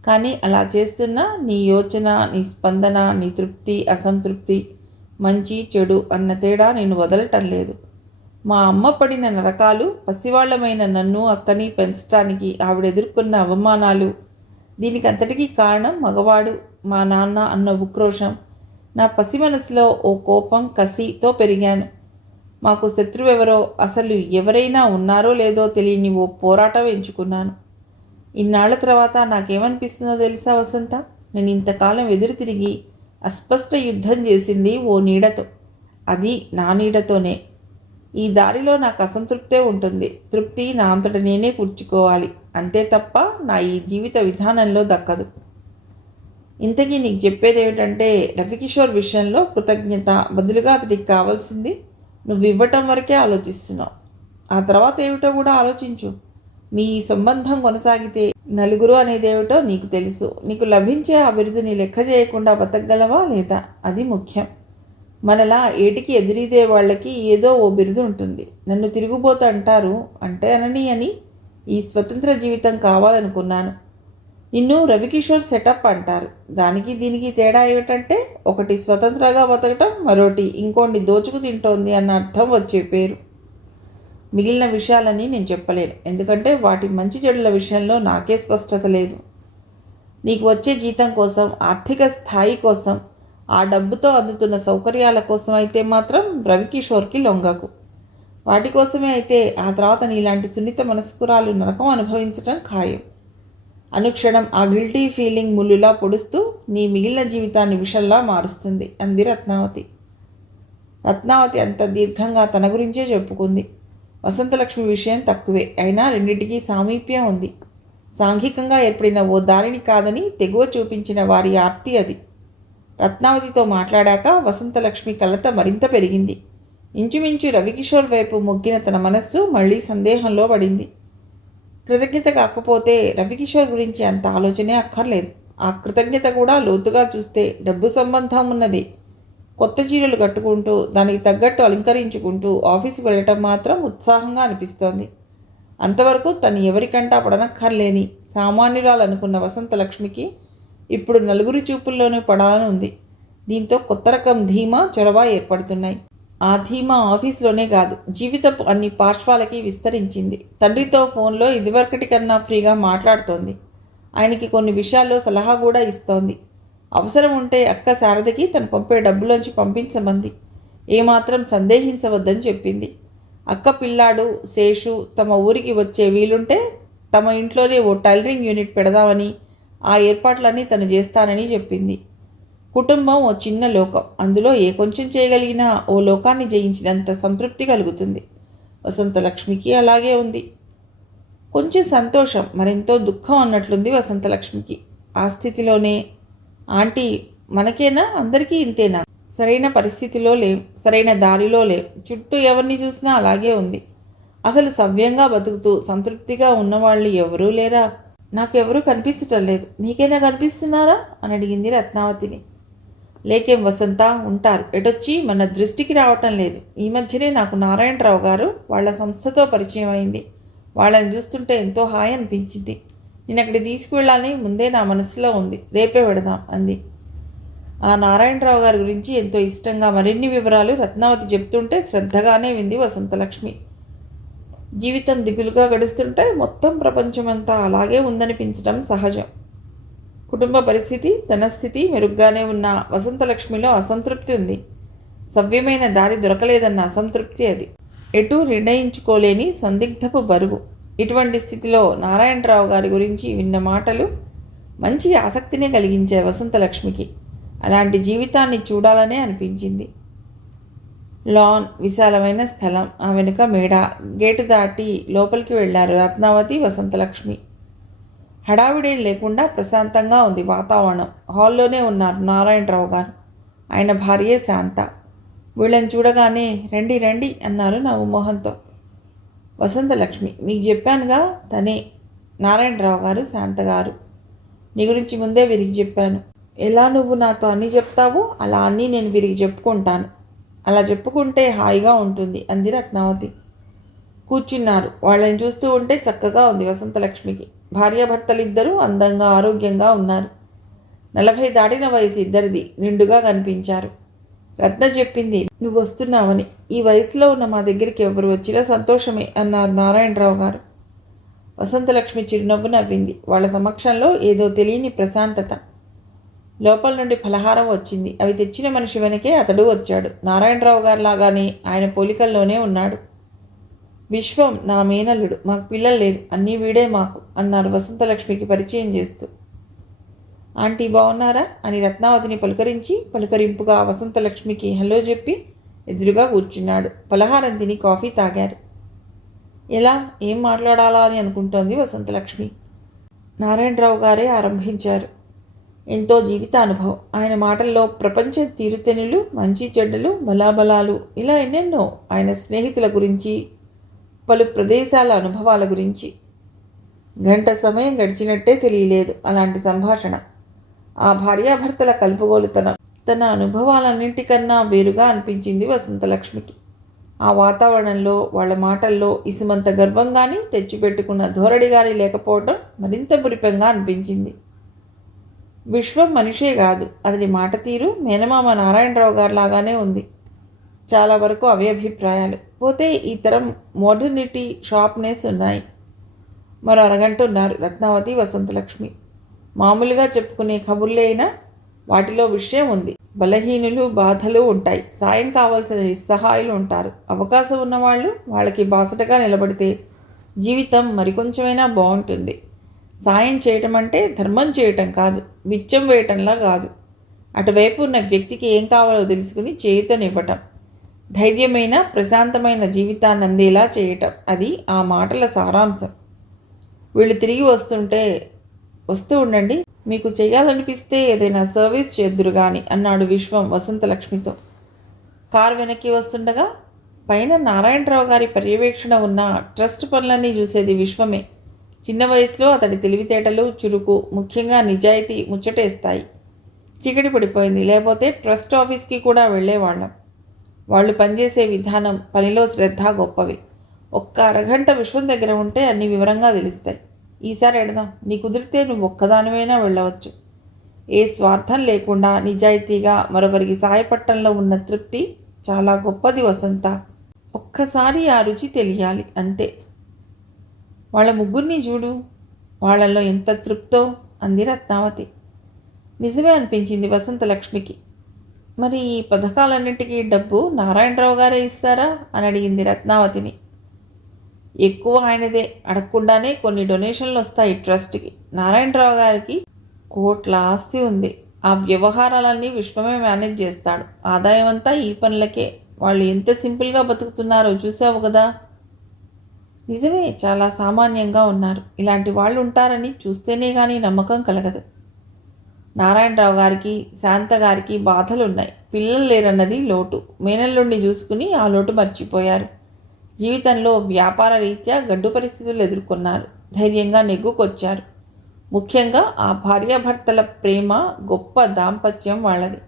కానీ అలా చేస్తున్నా నీ యోచన, నీ స్పందన, నీ తృప్తి, అసంతృప్తి, మంచి చెడు అన్న తేడా నేను వదలటం లేదు. మా అమ్మ పడిన నరకాలు, పసివాళ్లమైన నన్ను అక్కని పెంచడానికి ఆవిడ ఎదుర్కొన్న అవమానాలు, దీనికి అంతటికీ కారణం మగవాడు, మా నాన్న అన్న ఉక్రోషం. నా పసి మనసులో ఓ కోపం, కసితో పెరిగాను. మాకు శత్రువెవరో, అసలు ఎవరైనా ఉన్నారో లేదో తెలియని ఓ పోరాటం ఎంచుకున్నాను. ఇన్నాళ్ల తర్వాత నాకేమనిపిస్తుందో తెలుసా వసంత? నేను ఇంతకాలం ఎదురు తిరిగి అస్పష్ట యుద్ధం చేసింది ఓ నీడతో. అది నా నీడతోనే. ఈ దారిలో నాకు అసంతృప్తే ఉంటుంది. తృప్తి నా అంతట నేనే కూర్చుకోవాలి. అంతే తప్ప నా ఈ జీవిత విధానంలో దక్కదు. ఇంతకీ నీకు చెప్పేది ఏమిటంటే, రవికిషోర్ విషయంలో కృతజ్ఞత బదులుగా అతడికి కావాల్సింది నువ్వు ఇవ్వటం వరకే ఆలోచిస్తున్నావు. ఆ తర్వాత ఏమిటో కూడా ఆలోచించు. మీ సంబంధం కొనసాగితే నలుగురు అనేదేమిటో నీకు తెలుసు. నీకు లభించే ఆ బిరుదుని లెక్క చేయకుండా బతకగలవా లేదా? అది ముఖ్యం. మనలా ఏటికి ఎదిరిదే వాళ్ళకి ఏదో ఓ బిరుదు ఉంటుంది. నన్ను తిరుగుబోతు అంటారు, అంటే అనని అని ఈ స్వతంత్ర జీవితం కావాలనుకున్నాను. నిన్ను రవికిషోర్ సెటప్ అంటారు. దానికి దీనికి తేడా ఏమిటంటే, ఒకటి స్వతంత్రంగా బతకటం, మరోటి ఇంకోటి దోచుకు తింటోంది అన్న అర్థం వచ్చే పేరు. మిగిలిన విషయాలని నేను చెప్పలేను. ఎందుకంటే వాటి మంచి చెడుల విషయంలో నాకే స్పష్టత లేదు. నీకు వచ్చే జీతం కోసం, ఆర్థిక స్థాయి కోసం, ఆ డబ్బుతో అందుతున్న సౌకర్యాల కోసం అయితే మాత్రం రవికిషోర్కి లొంగకు. వాటి కోసమే అయితే ఆ తర్వాత నీలాంటి సున్నిత మనస్కురాలు నరకం అనుభవించటం ఖాయం. అనుక్షణం ఆ గిల్టీ ఫీలింగ్ ముళ్ళులా పొడుస్తూ నీ మిగిలిన జీవితాన్ని విషంలా మారుస్తుంది అంది రత్నావతి. రత్నావతి అంత దీర్ఘంగా తన గురించే చెప్పుకుంది. వసంతలక్ష్మి విషయం తక్కువే, అయినా రెండింటికి సామీప్యం ఉంది. సాంఘికంగా ఏర్పడిన ఓ దారిని కాదని తెగువ చూపించిన వారి ఆర్తి అది. రత్నావతితో మాట్లాడాక వసంతలక్ష్మి కలత మరింత పెరిగింది. ఇంచుమించు రవికిషోర్ వైపు మొగ్గిన తన మనస్సు మళ్లీ సందేహంలో పడింది. కృతజ్ఞత కాకపోతే రవికిషోర్ గురించి అంత ఆలోచనే అక్కర్లేదు. ఆ కృతజ్ఞత కూడా లోతుగా చూస్తే డబ్బు సంబంధం ఉన్నది. కొత్త చీరలు కట్టుకుంటూ దానికి తగ్గట్టు అలంకరించుకుంటూ ఆఫీసుకు వెళ్ళటం మాత్రం ఉత్సాహంగా అనిపిస్తోంది. అంతవరకు తను ఎవరికంటా పడనక్కర్లేని సామాన్యురాలు అనుకున్న వసంతలక్ష్మికి ఇప్పుడు నలుగురి చూపుల్లోనూ పడాలని ఉంది. దీంతో కొత్త రకం ధీమా చొరవ ఏర్పడుతున్నాయి. ఆ ధీమా ఆఫీసులోనే కాదు, జీవితపు అన్ని పార్శ్వాలకి విస్తరించింది. తండ్రితో ఫోన్లో ఇదివరకటి కన్నా ఫ్రీగా మాట్లాడుతోంది. ఆయనకి కొన్ని విషయాల్లో సలహా కూడా ఇస్తోంది. అవసరం ఉంటే అక్క శారదకి తను పంపే డబ్బులోంచి పంపించమంది. ఏమాత్రం సందేహించవద్దని చెప్పింది. అక్క పిల్లాడు శేషు తమ ఊరికి వచ్చే వీలుంటే తమ ఇంట్లోనే ఓ టైలరింగ్ యూనిట్ పెడదామని, ఆ ఏర్పాట్లన్నీ తను చేస్తానని చెప్పింది. కుటుంబం ఓ చిన్న లోకం. అందులో ఏ కొంచెం చేయగలిగినా ఓ లోకాన్ని జయించినంత సంతృప్తి కలుగుతుంది. వసంతలక్ష్మికి అలాగే ఉంది. కొంచెం సంతోషం, మరెంతో దుఃఖం అన్నట్లుంది వసంతలక్ష్మికి. ఆ స్థితిలోనే ఆంటీ మనకేనా, అందరికీ ఇంతేనా? సరైన పరిస్థితిలో లేం, సరైన దారిలో లేం. చుట్టూ ఎవరిని చూసినా అలాగే ఉంది. అసలు సవ్యంగా బతుకుతూ సంతృప్తిగా ఉన్నవాళ్ళు ఎవరూ లేరా? నాకెవరూ కనిపించటం లేదు. నీకైనా కనిపిస్తున్నారా అని అడిగింది రత్నావతిని. లేకేం వసంత, ఉంటారు. ఎటొచ్చి మన దృష్టికి రావటం లేదు. ఈ మధ్యనే నాకు నారాయణరావు గారు వాళ్ళ సంస్థతో పరిచయం అయింది. వాళ్ళని చూస్తుంటే ఎంతో హాయి అనిపించింది. నేను అక్కడికి తీసుకువెళ్ళాలని ముందే నా మనసులో ఉంది. రేపే పెడదాం అంది. ఆ నారాయణరావు గారి గురించి ఎంతో ఇష్టంగా మరిన్ని వివరాలు రత్నావతి చెప్తుంటే శ్రద్ధగానే వింది వసంతలక్ష్మి. జీవితం దిగులుగా గడుస్తుంటే మొత్తం ప్రపంచమంతా అలాగే ఉందనిపించడం సహజం. కుటుంబ పరిస్థితి, ధనస్థితి మెరుగ్గానే ఉన్న వసంతలక్ష్మిలో అసంతృప్తి ఉంది. సవ్యమైన దారి దొరకలేదన్న అసంతృప్తి అది. ఎటూ నిర్ణయించుకోలేని సందిగ్ధపు బరువు. ఇటువంటి స్థితిలో నారాయణరావు గారి గురించి విన్న మాటలు మంచి ఆసక్తినే కలిగించాయి వసంతలక్ష్మికి. అలాంటి జీవితాన్ని చూడాలనే అనిపించింది. లాన్, విశాలమైన స్థలం, ఆ వెనుక మేడ. గేటు దాటి లోపలికి వెళ్లారు రత్నావతి, వసంతలక్ష్మి. హడావిడేం లేకుండా ప్రశాంతంగా ఉంది వాతావరణం. హాల్లోనే ఉన్నారు నారాయణరావు గారు, ఆయన భార్యే శాంత. వీళ్ళని చూడగానే రండి రండి అన్నారు నవ్వుమోహంతో. వసంతలక్ష్మి, మీకు చెప్పానుగా, తనే నారాయణరావు గారు, శాంత గారు. నీ గురించి ముందే వీరికి చెప్పాను. ఎలా నువ్వు నాతో అన్నీ చెప్తావో అలా అన్నీ నేను వీరికి చెప్పుకుంటాను. అలా చెప్పుకుంటే హాయిగా ఉంటుంది అంది రత్నావతి. కూర్చున్నారు. వాళ్ళని చూస్తూ ఉంటే చక్కగా ఉంది వసంతలక్ష్మికి. భార్యాభర్తలిద్దరూ అందంగా ఆరోగ్యంగా ఉన్నారు. 40 దాటిన వయసు ఇద్దరిది. నిండుగా కనిపించారు. రత్న చెప్పింది నువ్వు వస్తున్నావని. ఈ వయసులో ఉన్న మా దగ్గరికి ఎవరు వచ్చినా సంతోషమే అన్నారు నారాయణరావు గారు. వసంతలక్ష్మి చిరునవ్వు నవ్వింది. వాళ్ళ సమక్షంలో ఏదో తెలియని ప్రశాంతత. లోపల నుండి ఫలహారం వచ్చింది. అవి తెచ్చిన మనిషి వెనకే అతడు వచ్చాడు. నారాయణరావు గారు లాగానే ఆయన పోలికల్లోనే ఉన్నాడు. విశ్వం నా మేనల్లుడు. మాకు పిల్లలు లేరు, అన్నీ వీడే మాకు అన్నారు వసంతలక్ష్మికి పరిచయం చేస్తూ. ఆంటీ బాగున్నారా అని రత్నావతిని పలుకరింపుగా వసంతలక్ష్మికి హలో చెప్పి ఎదురుగా కూర్చున్నాడు. పలహారం తిని కాఫీ తాగారు. ఎలా, ఏం మాట్లాడాలా అని అనుకుంటోంది వసంతలక్ష్మి. నారాయణరావు గారే ఆరంభించారు. ఎంతో జీవితానుభవం. ఆయన మాటల్లో ప్రపంచ తీరుతెనులు, మంచి చెడ్డలు, బలాబలాలు, ఇలా ఎన్నెన్నో. ఆయన స్నేహితుల గురించి, పలు ప్రదేశాల అనుభవాల గురించి. గంట సమయం గడిచినట్టే తెలియలేదు అలాంటి సంభాషణ. ఆ భార్యాభర్తల కలుపుగోలుతనం తన అనుభవాలన్నింటికన్నా వేరుగా అనిపించింది వసంతలక్ష్మికి. ఆ వాతావరణంలో, వాళ్ళ మాటల్లో ఇసుమంత గర్వం కానీ, తెచ్చిపెట్టుకున్న ధోరణి కానీ లేకపోవడం మరింత మురిపెంగా అనిపించింది. విశ్వం మనిషే కాదు, అతని మాట తీరు మేనమామ నారాయణరావు గారు లాగానే ఉంది. చాలా వరకు అవే అభిప్రాయాలు. పోతే ఈ తరం మోడర్నిటీ, షార్ప్నెస్ ఉన్నాయి. మరో అరగంట ఉన్నారు రత్నావతి, వసంతలక్ష్మి. మామూలుగా చెప్పుకునే కబుర్లే అయినా వాటిలో విషయం ఉంది. బలహీనులు, బాధలు ఉంటాయి. సాయం కావాల్సిన నిస్సహాయులు ఉంటారు. అవకాశం ఉన్నవాళ్ళు వాళ్ళకి బాసటగా నిలబడితే జీవితం మరికొంచెమైనా బాగుంటుంది. సాయం చేయటం అంటే ధర్మం చేయటం కాదు, బిచ్చం వేయటంలా కాదు. అటువైపు ఉన్న వ్యక్తికి ఏం కావాలో తెలుసుకుని చేయుతనివ్వటం, ధైర్యమైన ప్రశాంతమైన జీవితాన్ని అందేలా చేయటం. అది ఆ మాటల సారాంశం. వీళ్ళు తిరిగి వస్తూ ఉండండి, మీకు చేయాలనిపిస్తే ఏదైనా సర్వీస్ చేద్దురు గాని అన్నాడు విశ్వం వసంతలక్ష్మితో. కారు వెనక్కి వస్తుండగా పైన నారాయణరావు గారి పర్యవేక్షణ ఉన్న ట్రస్ట్ పనులన్నీ చూసేది విశ్వమే. చిన్న వయసులో అతడి తెలివితేటలు, చురుకు, ముఖ్యంగా నిజాయితీ ముచ్చటేస్తాయి. చీకటి పడిపోయింది, లేకపోతే ట్రస్ట్ ఆఫీస్కి కూడా వెళ్ళేవాళ్ళం. వాళ్ళు పనిచేసే విధానం, పనిలో శ్రద్ధ గొప్పవి. ఒక్క అరగంట విశ్వం దగ్గర ఉంటే అన్ని వివరంగా తెలుస్తాయి. ఈసారి ఎడదాం, నీ కుదిరితే నువ్వు ఒక్కదానివైనా వెళ్ళవచ్చు. ఏ స్వార్థం లేకుండా నిజాయితీగా మరొకరికి సహాయపడటంలో ఉన్న తృప్తి చాలా గొప్పది వసంత. ఒక్కసారి ఆ రుచి తెలియాలి అంతే. వాళ్ళ ముగ్గురిని చూడు, వాళ్ళల్లో ఎంత తృప్తో అంది రత్నావతి. నిజమే అనిపించింది వసంతలక్ష్మికి. మరి ఈ పథకాలన్నింటికీ డబ్బు నారాయణరావు గారే ఇస్తారా అని అడిగింది రత్నావతిని. ఎక్కువ ఆయనదే, అడగకుండానే కొన్ని డొనేషన్లు వస్తాయి ట్రస్ట్కి. నారాయణరావు గారికి కోట్ల ఆస్తి ఉంది. ఆ వ్యవహారాలన్నీ విశ్వమే మేనేజ్ చేస్తాడు. ఆదాయం అంతా ఈ పనులకే. వాళ్ళు ఎంత సింపుల్గా బతుకుతున్నారో చూసావు కదా. నిజమే, చాలా సామాన్యంగా ఉన్నారు. ఇలాంటి వాళ్ళు ఉంటారని చూస్తేనే కానీ నమ్మకం కలగదు. నారాయణరావు గారికి, శాంత గారికి బాధలున్నాయి. పిల్లలు లేరన్నది లోటు. మేనల్లుండి చూసుకుని ఆ లోటు మర్చిపోయారు. జీవితంలో వ్యాపార రీత్యా గడ్డు పరిస్థితులు ఎదుర్కొన్నారు. ధైర్యంగా నెగ్గుకొచ్చారు. ముఖ్యంగా ఆ భార్యాభర్తల ప్రేమ, గొప్ప దాంపత్యం వాళ్ళది.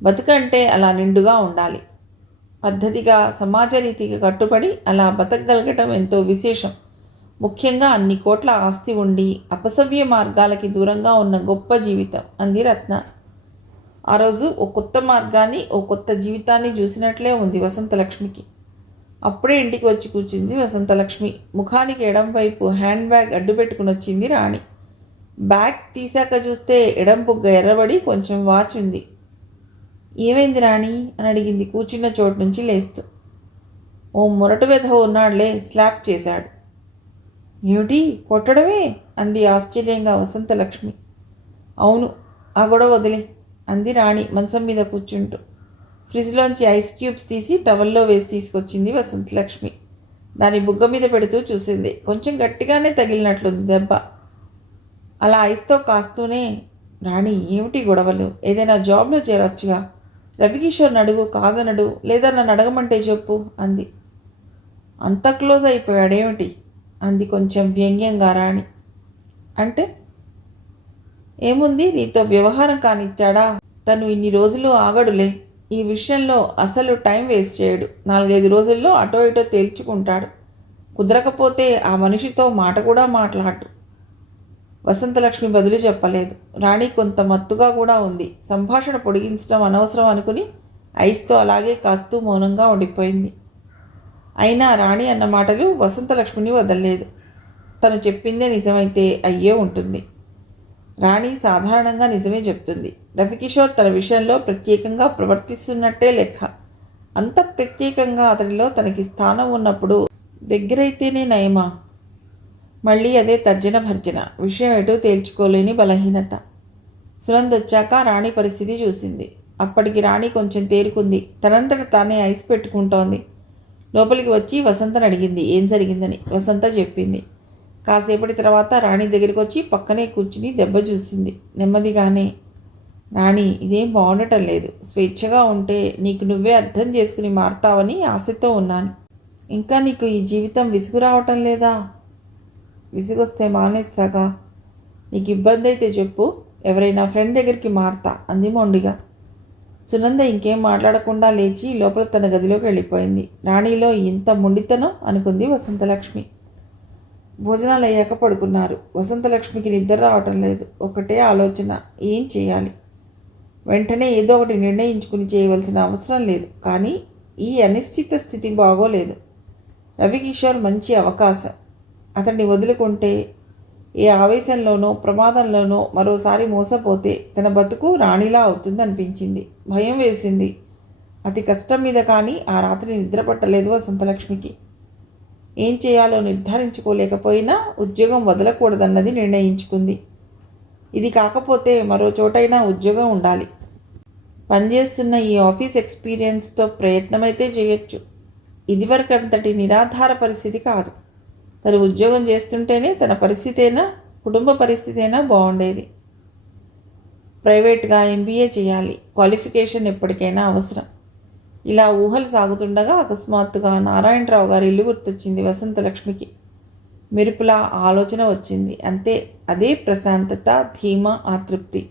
బతుకంటే అలా నిండుగా ఉండాలి. పద్ధతిగా, సమాజ రీతికి కట్టుబడి అలా బతకగలగటం ఎంతో విశేషం. ముఖ్యంగా అన్ని కోట్ల ఆస్తి ఉండి అపసవ్య మార్గాలకి దూరంగా ఉన్న గొప్ప జీవితం అంది రత్న. ఆ రోజు ఓ కొత్త మార్గాన్ని, ఓ కొత్త జీవితాన్ని చూసినట్లే ఉంది వసంతలక్ష్మికి. అప్పుడే ఇంటికి వచ్చి కూర్చుంది వసంతలక్ష్మి. ముఖానికి ఎడం వైపు హ్యాండ్ బ్యాగ్ అడ్డు పెట్టుకుని వచ్చింది రాణి. బ్యాగ్ తీశాక చూస్తే ఎడం బుగ్గ ఎర్రబడి కొంచెం వాచ్ ఉంది. ఏమైంది రాణి అని అడిగింది కూర్చున్న చోటు నుంచి లేస్తూ. ఓ మొరటు వెధవ ఉన్నాడులే, స్లాప్ చేశాడు. ఏమిటి, కొట్టడమే అంది ఆశ్చర్యంగా వసంతలక్ష్మి. అవును, ఆ గొడవ వదిలే అంది రాణి మంచం మీద కూర్చుంటూ. ఫ్రిడ్జ్లోంచి ఐస్ క్యూబ్స్ తీసి టవల్లో వేసి తీసుకొచ్చింది వసంతలక్ష్మి. దాని బుగ్గ మీద పెడుతూ చూసింది. కొంచెం గట్టిగానే తగిలినట్లుంది దెబ్బ. అలా ఐస్తో కాస్తూనే, రాణి ఏమిటి గొడవలు, ఏదైనా జాబ్లో చేరొచ్చుగా. రవికిషోర్ని అడుగు, కాదనడు, లేదా నన్ను అడగమంటే చెప్పు అంది. అంత క్లోజ్ అయిపోయాడేమిటి అంది కొంచెం వ్యంగ్యంగా రాణి. అంటే ఏముంది, నీతో వ్యవహారం కానిచ్చాడా. తను ఇన్ని రోజులు ఆగడులే. ఈ విషయంలో అసలు టైం వేస్ట్ చేయడు. 4-5 రోజుల్లో అటో ఇటో తేల్చుకుంటాడు. కుదరకపోతే ఆ మనిషితో మాట కూడా మాట్లాడు. వసంతలక్ష్మి బదులు చెప్పలేదు. రాణి కొంత మత్తుగా కూడా ఉంది. సంభాషణ పొడిగించడం అనవసరం అనుకుని ఐస్తో అలాగే కాస్తూ మౌనంగా ఉండిపోయింది. అయినా రాణి అన్న మాటలు వసంతలక్ష్మిని వదలలేదు. తను చెప్పిందే నిజమైతే అయ్యే ఉంటుంది. రాణి సాధారణంగా నిజమే చెప్తుంది. రవికిషోర్ తన విషయంలో ప్రత్యేకంగా ప్రవర్తిస్తున్నట్టే లెక్క. అంత ప్రత్యేకంగా అతడిలో తనకి స్థానం ఉన్నప్పుడు దగ్గరైతేనే నయమా. మళ్ళీ అదే తర్జన భర్జన. విషయం ఎటూ తేల్చుకోలేని బలహీనత. సునంద్ వచ్చాక రాణి పరిస్థితి చూసింది. అప్పటికి రాణి కొంచెం తేరుకుంది. తనంతట తానే ఐస్ పెట్టుకుంటోంది. లోపలికి వచ్చి వసంతని అడిగింది ఏం జరిగిందని. వసంత చెప్పింది. కాసేపటి తర్వాత రాణి దగ్గరికి వచ్చి పక్కనే కూర్చుని దెబ్బ చూసింది నెమ్మదిగానే. రాణి, ఇదేం బాగుండటం లేదు. స్వేచ్ఛగా ఉంటే నీకు నువ్వే అర్థం చేసుకుని మారుతావని ఆశతో ఉన్నాను. ఇంకా నీకు ఈ జీవితం విసుగు రావటం లేదా? విసుగొస్తే మానేస్తాగా. నీకు ఇబ్బంది అయితే చెప్పు, ఎవరైనా ఫ్రెండ్ దగ్గరికి మారుతా అంది మొండిగా. సునంద ఇంకేం మాట్లాడకుండా లేచి లోపల తన గదిలోకి వెళ్ళిపోయింది. రాణిలో ఇంత మొండితనం అనుకుంది వసంతలక్ష్మి. భోజనాలు అయ్యాక పడుకున్నారు. వసంతలక్ష్మికి నిద్ర రావటం లేదు. ఒకటే ఆలోచన, ఏం చేయాలి. వెంటనే ఏదో ఒకటి నిర్ణయించుకుని చేయవలసిన అవసరం లేదు. కానీ ఈ అనిశ్చిత స్థితి బాగోలేదు. రవికిషోర్ మంచి అవకాశం. అతన్ని వదులుకుంటే ఏ ఆవేశంలోనో ప్రమాదంలోనో మరోసారి మోసపోతే తన బతుకు రాణిలా అవుతుందనిపించింది. భయం వేసింది. అతి కష్టం మీద కానీ ఆ రాత్రి నిద్ర పట్టలేదు వసంతలక్ష్మికి. ఏం చేయాలో నిర్ధారించుకోలేకపోయినా ఉద్యోగం వదలకూడదన్నది నిర్ణయించుకుంది. ఇది కాకపోతే మరో చోటైనా ఉద్యోగం ఉండాలి. పనిచేస్తున్న ఈ ఆఫీస్ ఎక్స్పీరియన్స్తో ప్రయత్నమైతే చేయొచ్చు. ఇదివరకంతటి నిరాధార పరిస్థితి కాదు. తను ఉద్యోగం చేస్తుంటేనే తన కుటుంబ పరిస్థితి అయినా బాగుండేది. ప్రైవేట్గా ఎంబీఏ చేయాలి, క్వాలిఫికేషన్ ఎప్పటికైనా అవసరం. ఇలా ఊహలు సాగుతుండగా అకస్మాత్తుగా నారాయణరావు గారి ఇల్లు గుర్తొచ్చింది వసంతలక్ష్మికి. మెరుపులా ఆలోచన వచ్చింది. అంతే, అదే ప్రశాంతత, ధీమా, ఆతృప్తి.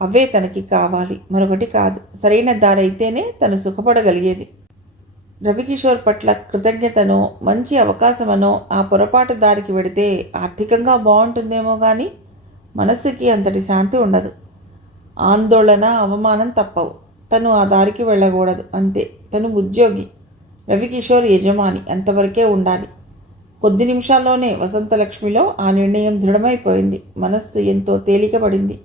అవే తనకి కావాలి, మరొకటి కాదు. సరైన దారైతేనే తను సుఖపడగలిగేది. రవికిషోర్ పట్ల కృతజ్ఞతనో, మంచి అవకాశమనో ఆ పొరపాటు దారికి వెడితే ఆర్థికంగా బాగుంటుందేమో కానీ మనస్సుకి అంతటి శాంతి ఉండదు. ఆందోళన, అవమానం తప్పవు. తను ఆ దారికి వెళ్ళకూడదు, అంతే. తను ఉద్యోగి, రవికిషోర్ యజమాని, అంతవరకే ఉండాలి. కొద్ది నిమిషాల్లోనే వసంతలక్ష్మిలో ఆ నిర్ణయం దృఢమైపోయింది. మనస్సు ఎంతో తేలికపడింది.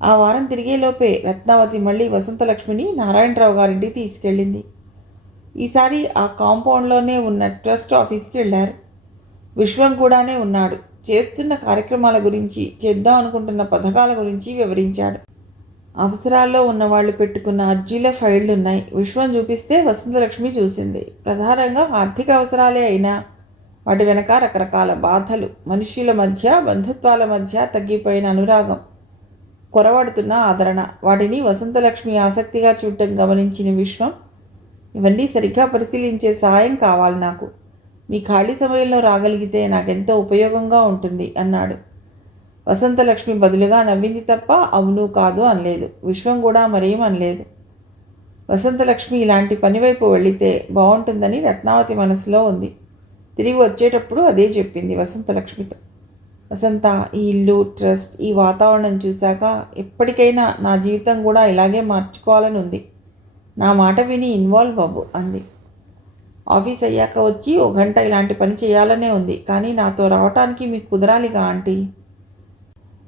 ఆ వారం తిరిగేలోపే రత్నావతి మళ్ళీ వసంతలక్ష్మిని నారాయణరావు గారింటికి తీసుకెళ్ళింది. ఈసారి ఆ కాంపౌండ్లోనే ఉన్న ట్రస్ట్ ఆఫీస్కి వెళ్ళారు. విశ్వం కూడానే ఉన్నాడు. చేస్తున్న కార్యక్రమాల గురించి, చేద్దాం అనుకుంటున్న పథకాల గురించి వివరించాడు. అవసరాల్లో ఉన్నవాళ్లు పెట్టుకున్న అర్జీల ఫైళ్లున్నాయి. విశ్వం చూపిస్తే వసంతలక్ష్మి చూసింది. ప్రధానంగా ఆర్థిక అవసరాలే అయినా వాటి వెనక రకరకాల బాధలు, మనుష్యుల మధ్య, బంధుత్వాల మధ్య తగ్గిపోయిన అనురాగం, కొరవడుతున్న ఆదరణ. వాటిని వసంతలక్ష్మి ఆసక్తిగా చూడటం గమనించిన విశ్వం, ఇవన్నీ సరిగ్గా పరిశీలించే సాయం కావాలి నాకు. మీ ఖాళీ సమయంలో రాగలిగితే నాకెంతో ఉపయోగంగా ఉంటుంది అన్నాడు. వసంతలక్ష్మి బదులుగా నవ్వింది తప్ప అవును కాదు అనలేదు. విశ్వం కూడా మరేం అనలేదు. వసంతలక్ష్మి ఇలాంటి పనివైపు వెళితే బాగుంటుందని రత్నావతి మనసులో ఉంది. తిరిగి వచ్చేటప్పుడు అదే చెప్పింది వసంతలక్ష్మితో. వసంత, ఈ ఇల్లు, ట్రస్ట్, ఈ వాతావరణం చూశాక ఎప్పటికైనా నా జీవితం కూడా ఇలాగే మార్చుకోవాలని ఉంది. నా మాట విని ఇన్వాల్వ్ అవ్వు అంది. ఆఫీస్ అయ్యాక వచ్చి 1 గంట ఇలాంటి పని చేయాలనే ఉంది, కానీ నాతో రావటానికి మీకు కుదరాలిగా ఆంటీ.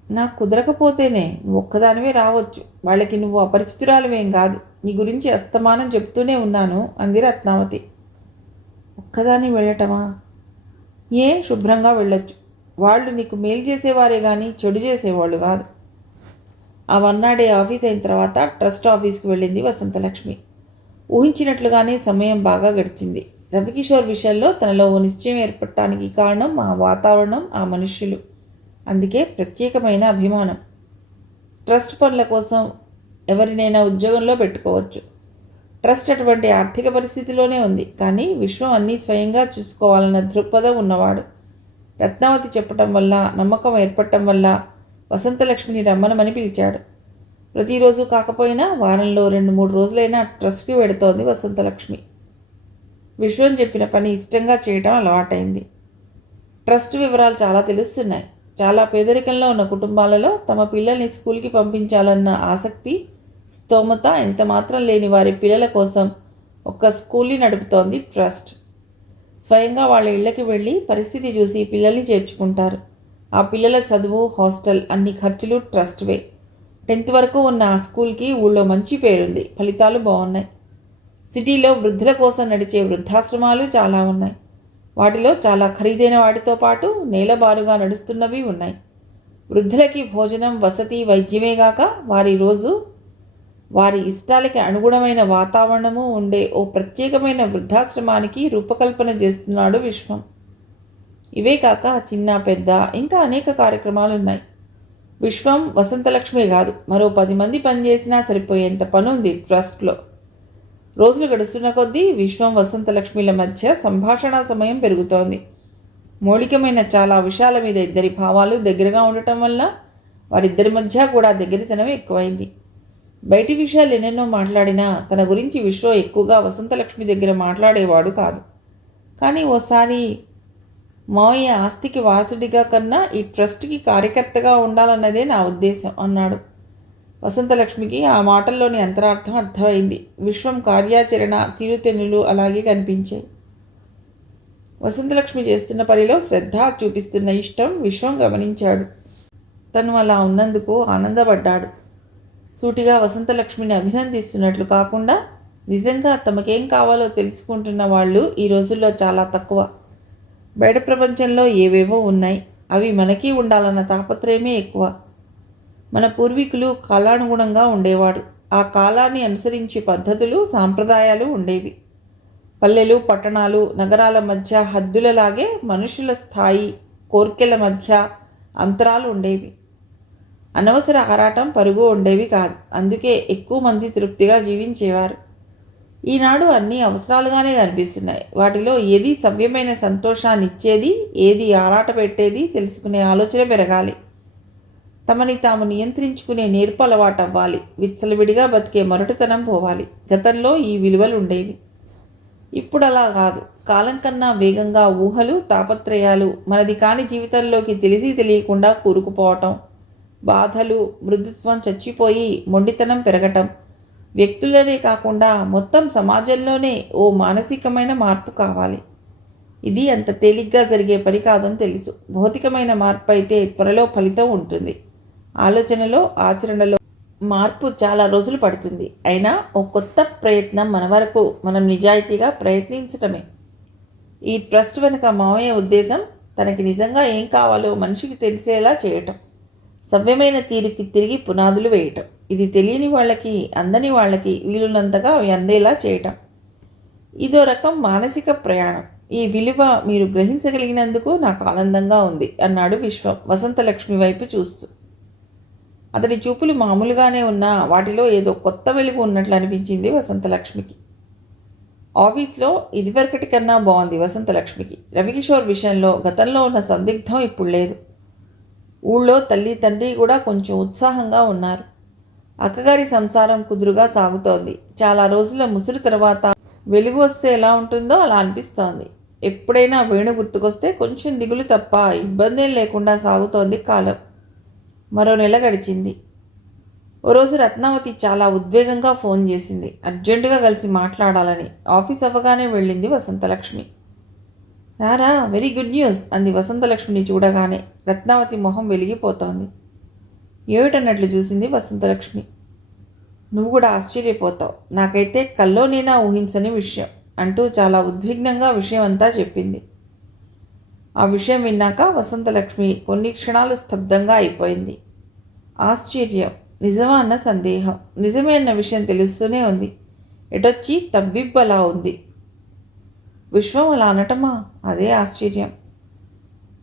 నాకు కుదరకపోతేనే, నువ్వు ఒక్కదానివే రావచ్చు. వాళ్ళకి నువ్వు అపరిచితురాలువేం కాదు. నీ గురించి అస్తమానం చెప్తూనే ఉన్నాను అంది రత్నావతి. ఒక్కదాన్ని వెళ్ళటమా? శుభ్రంగా వెళ్ళొచ్చు. వాళ్ళు నీకు మేలు చేసేవారే కానీ చెడు చేసేవాళ్ళు కాదు. ఆ వన్నాడే ఆఫీస్ అయిన తర్వాత ట్రస్ట్ ఆఫీస్కి వెళ్ళింది వసంతలక్ష్మి. ఊహించినట్లుగానే సమయం బాగా గడిచింది. రవికిషోర్ విషయంలో తనలో ఓ నిశ్చయం ఏర్పడటానికి కారణం ఆ వాతావరణం, ఆ మనుష్యులు. అందుకే ప్రత్యేకమైన అభిమానం. ట్రస్ట్ పనుల కోసం ఎవరినైనా ఉద్యోగంలో పెట్టుకోవచ్చు. ట్రస్ట్ అటువంటి ఆర్థిక పరిస్థితిలోనే ఉంది. కానీ విశ్వం అన్నీ స్వయంగా చూసుకోవాలన్న దృక్పథం ఉన్నవాడు. రత్నావతి చెప్పటం వల్ల, నమ్మకం ఏర్పడటం వల్ల వసంతలక్ష్మిని రమ్మనమని పిలిచాడు. ప్రతిరోజు కాకపోయినా వారంలో 2-3 రోజులైనా ట్రస్ట్కి వెడుతోంది వసంతలక్ష్మి. విశ్వం చెప్పిన పని ఇష్టంగా చేయటం అలవాటైంది. ట్రస్ట్ వివరాలు చాలా తెలుస్తున్నాయి. చాలా పేదరికంలో ఉన్న కుటుంబాలలో తమ పిల్లల్ని స్కూల్కి పంపించాలన్న ఆసక్తి, స్తోమత ఎంత మాత్రం లేని వారి పిల్లల కోసం ఒక స్కూల్ని నడుపుతోంది ట్రస్ట్. స్వయంగా వాళ్ళ ఇళ్ళకి వెళ్ళి పరిస్థితి చూసి పిల్లల్ని చేర్చుకుంటారు. ఆ పిల్లల చదువు, హాస్టల్, అన్ని ఖర్చులు ట్రస్ట్వే. 10th వరకు ఉన్న ఆ స్కూల్కి ఊళ్ళో మంచి పేరుంది. ఫలితాలు బాగున్నాయి. సిటీలో వృద్ధుల కోసం నడిచే వృద్ధాశ్రమాలు చాలా ఉన్నాయి. వాటిలో చాలా ఖరీదైన వాటితో పాటు నేలబారుగా నడుస్తున్నవి ఉన్నాయి. వృద్ధులకి భోజనం, వసతి, వైద్యమేగాక వారి ఇష్టాలకి అనుగుణమైన వాతావరణము ఉండే ఓ ప్రత్యేకమైన వృద్ధాశ్రమానికి రూపకల్పన చేస్తున్నాడు విశ్వం. ఇవే కాక చిన్న పెద్ద ఇంకా అనేక కార్యక్రమాలున్నాయి. విశ్వం, వసంతలక్ష్మి కాదు, మరో 10 మంది పనిచేసినా సరిపోయేంత పనుంది ట్రస్ట్లో. రోజులు గడుస్తున్న కొద్దీ విశ్వం, వసంతలక్ష్మిల మధ్య సంభాషణ సమయం పెరుగుతోంది. మౌలికమైన చాలా విషయాల మీద ఇద్దరి భావాలు దగ్గరగా ఉండటం వల్ల వారిద్దరి మధ్య కూడా దగ్గరితనం ఎక్కువైంది. బయటి విషయాలు ఎన్నెన్నో మాట్లాడినా తన గురించి విశ్వం ఎక్కువగా వసంతలక్ష్మి దగ్గర మాట్లాడేవాడు కాదు. కానీ ఓసారి, మావయ్య ఆస్తికి వారసుడిగా కన్నా ఈ ట్రస్ట్కి కార్యకర్తగా ఉండాలన్నదే నా ఉద్దేశం అన్నాడు. వసంతలక్ష్మికి ఆ మాటల్లోని అంతరార్థం అర్థమైంది. విశ్వం కార్యాచరణ, తీరుతెన్నులు అలాగే కనిపించాయి. వసంతలక్ష్మి చేస్తున్న పనిలో శ్రద్ధ చూపిస్తున్న ఇష్టం విశ్వం గమనించాడు. తను అలా ఉన్నందుకు ఆనందపడ్డాడు. సూటిగా వసంతలక్ష్మిని అభినందిస్తున్నట్లు కాకుండా నిజంగా తమకేం కావాలో తెలుసుకుంటున్న వాళ్ళు ఈ రోజుల్లో చాలా తక్కువ. బయట ప్రపంచంలో ఏవేవో ఉన్నాయి, అవి మనకి ఉండాలన్న తాపత్రయమే ఎక్కువ. మన పూర్వీకులు కాలానుగుణంగా ఉండేవాడు. ఆ కాలాన్ని అనుసరించే పద్ధతులు, సాంప్రదాయాలు ఉండేవి. పల్లెలు, పట్టణాలు, నగరాల మధ్య హద్దులలాగే మనుషుల స్థాయి, కోర్కెల మధ్య అంతరాలు ఉండేవి. అనవసర ఆరాటం, పరుగు ఉండేవి కాదు. అందుకే ఎక్కువ మంది తృప్తిగా జీవించేవారు. ఈనాడు అన్నీ అవసరాలుగానే కనిపిస్తున్నాయి. వాటిలో ఏది సవ్యమైన సంతోషాన్ని ఇచ్చేది, ఏది ఆరాట పెట్టేది తెలుసుకునే ఆలోచన పెరగాలి. తమని తాము నియంత్రించుకునే నేర్పు అలవాటు అవ్వాలి. విచ్చలవిడిగా బతికే మొరటుతనం పోవాలి. గతంలో ఈ విలువలు ఉండేవి. ఇప్పుడు అలా కాదు. కాలం కన్నా వేగంగా ఊహలు, తాపత్రయాలు, మనది కాని జీవితంలోకి తెలిసి తెలియకుండా కూరుకుపోవటం, బాధలు, మృదుత్వం చచ్చిపోయి మొండితనం పెరగటం, వ్యక్తులనే కాకుండా మొత్తం సమాజంలోనే ఓ మానసికమైన మార్పు కావాలి. ఇది అంత తేలిగ్గా జరిగే పని కాదని తెలుసు. భౌతికమైన మార్పు అయితే త్వరలో ఫలితం ఉంటుంది. ఆలోచనలో, ఆచరణలో మార్పు చాలా రోజులు పడుతుంది. అయినా ఓ కొత్త ప్రయత్నం మన వరకు మనం నిజాయితీగా ప్రయత్నించటమే. ఈ ట్రస్ట్ వెనుక మావయ్య ఉద్దేశం తనకి నిజంగా ఏం కావాలో మనిషికి తెలిసేలా చేయటం, సవ్యమైన తీరుకి తిరిగి పునాదులు వేయటం. ఇది తెలియని వాళ్ళకి, అందని వాళ్ళకి వీలున్నంతగా అవి అందేలా చేయటం. ఇదో రకం మానసిక ప్రయాణం. ఈ విలువ మీరు గ్రహించగలిగినందుకు నాకు ఆనందంగా ఉంది అన్నాడు విశ్వం వసంతలక్ష్మి వైపు చూస్తూ. అతడి చూపులు మామూలుగానే ఉన్నా వాటిలో ఏదో కొత్త వెలుగు ఉన్నట్లు అనిపించింది వసంతలక్ష్మికి. ఆఫీస్లో ఇదివరకటి కన్నా బాగుంది వసంతలక్ష్మికి. రవికిషోర్ విషయంలో గతంలో ఉన్న సందిగ్ధం ఇప్పుడు లేదు. ఊళ్ళో తల్లి, తండ్రి కూడా కొంచెం ఉత్సాహంగా ఉన్నారు. అక్కగారి సంసారం కుదురుగా సాగుతోంది. చాలా రోజుల ముసురు తర్వాత వెలుగు వస్తే ఎలా ఉంటుందో అలా అనిపిస్తోంది. ఎప్పుడైనా వేణు గుర్తుకొస్తే కొంచెం దిగులు తప్ప ఇబ్బందేం లేకుండా సాగుతోంది కాలం. మరో నెల గడిచింది. ఓ రోజు రత్నావతి చాలా ఉద్వేగంగా ఫోన్ చేసింది. అర్జెంటుగా కలిసి మాట్లాడాలని. ఆఫీస్ అవ్వగానే వెళ్ళింది వసంతలక్ష్మి. రారా, వెరీ గుడ్ న్యూస్ అంది వసంతలక్ష్మిని చూడగానే. రత్నావతి మొహం వెలిగిపోతోంది. ఏమిటన్నట్లు చూసింది వసంతలక్ష్మి. నువ్వు కూడా ఆశ్చర్యపోతావు. నాకైతే కల్లోనైనా ఊహించని విషయం అంటూ చాలా ఉద్విగ్నంగా విషయం అంతా చెప్పింది. ఆ విషయం విన్నాక వసంతలక్ష్మి కొన్ని క్షణాలు స్తబ్దంగా అయిపోయింది. ఆశ్చర్యం, నిజమా అన్న సందేహం. నిజమే అన్న విషయం తెలుస్తూనే ఉంది. ఎటొచ్చి తబ్బిబ్బలా ఉంది. విశ్వం అలా అనటమా? అదే ఆశ్చర్యం.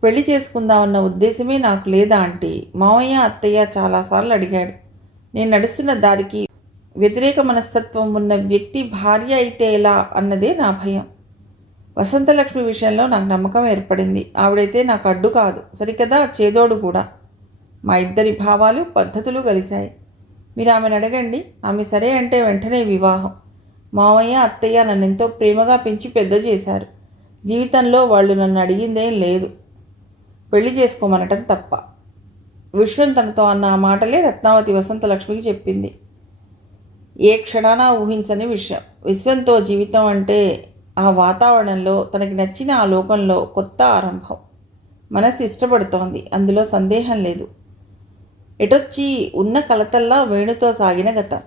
పెళ్లి చేసుకుందామన్న ఉద్దేశమే నాకు లేదా ఆంటీ. మావయ్య, అత్తయ్య చాలాసార్లు అడిగాడు. నేను నడుస్తున్న దారికి వ్యతిరేక మనస్తత్వం ఉన్న వ్యక్తి భార్య అయితే ఎలా అన్నదే నా భయం. వసంతలక్ష్మి విషయంలో నాకు నమ్మకం ఏర్పడింది. ఆవిడైతే నాకు అడ్డు కాదు, సరికదా చేదోడు కూడా. మా ఇద్దరి భావాలు, పద్ధతులు కలిశాయి. మీరు ఆమెను అడగండి. ఆమె సరే అంటే వెంటనే వివాహం. మావయ్య, అత్తయ్య నన్ను ఎంతో ప్రేమగా పెంచి పెద్ద చేశారు. జీవితంలో వాళ్ళు నన్ను అడిగిందేం లేదు, పెళ్లి చేసుకోమనటం తప్ప. విశ్వం తనతో అన్న ఆ మాటలే రత్నావతి వసంతలక్ష్మికి చెప్పింది. ఏ క్షణాన ఊహించని విషయం. విశ్వంతో జీవితం అంటే ఆ వాతావరణంలో, తనకి నచ్చిన ఆ లోకంలో కొత్త ఆరంభం. మనసు ఇష్టపడుతోంది, అందులో సందేహం లేదు. ఎటొచ్చి ఉన్న కలతల్లా వేణుతో సాగిన గతం.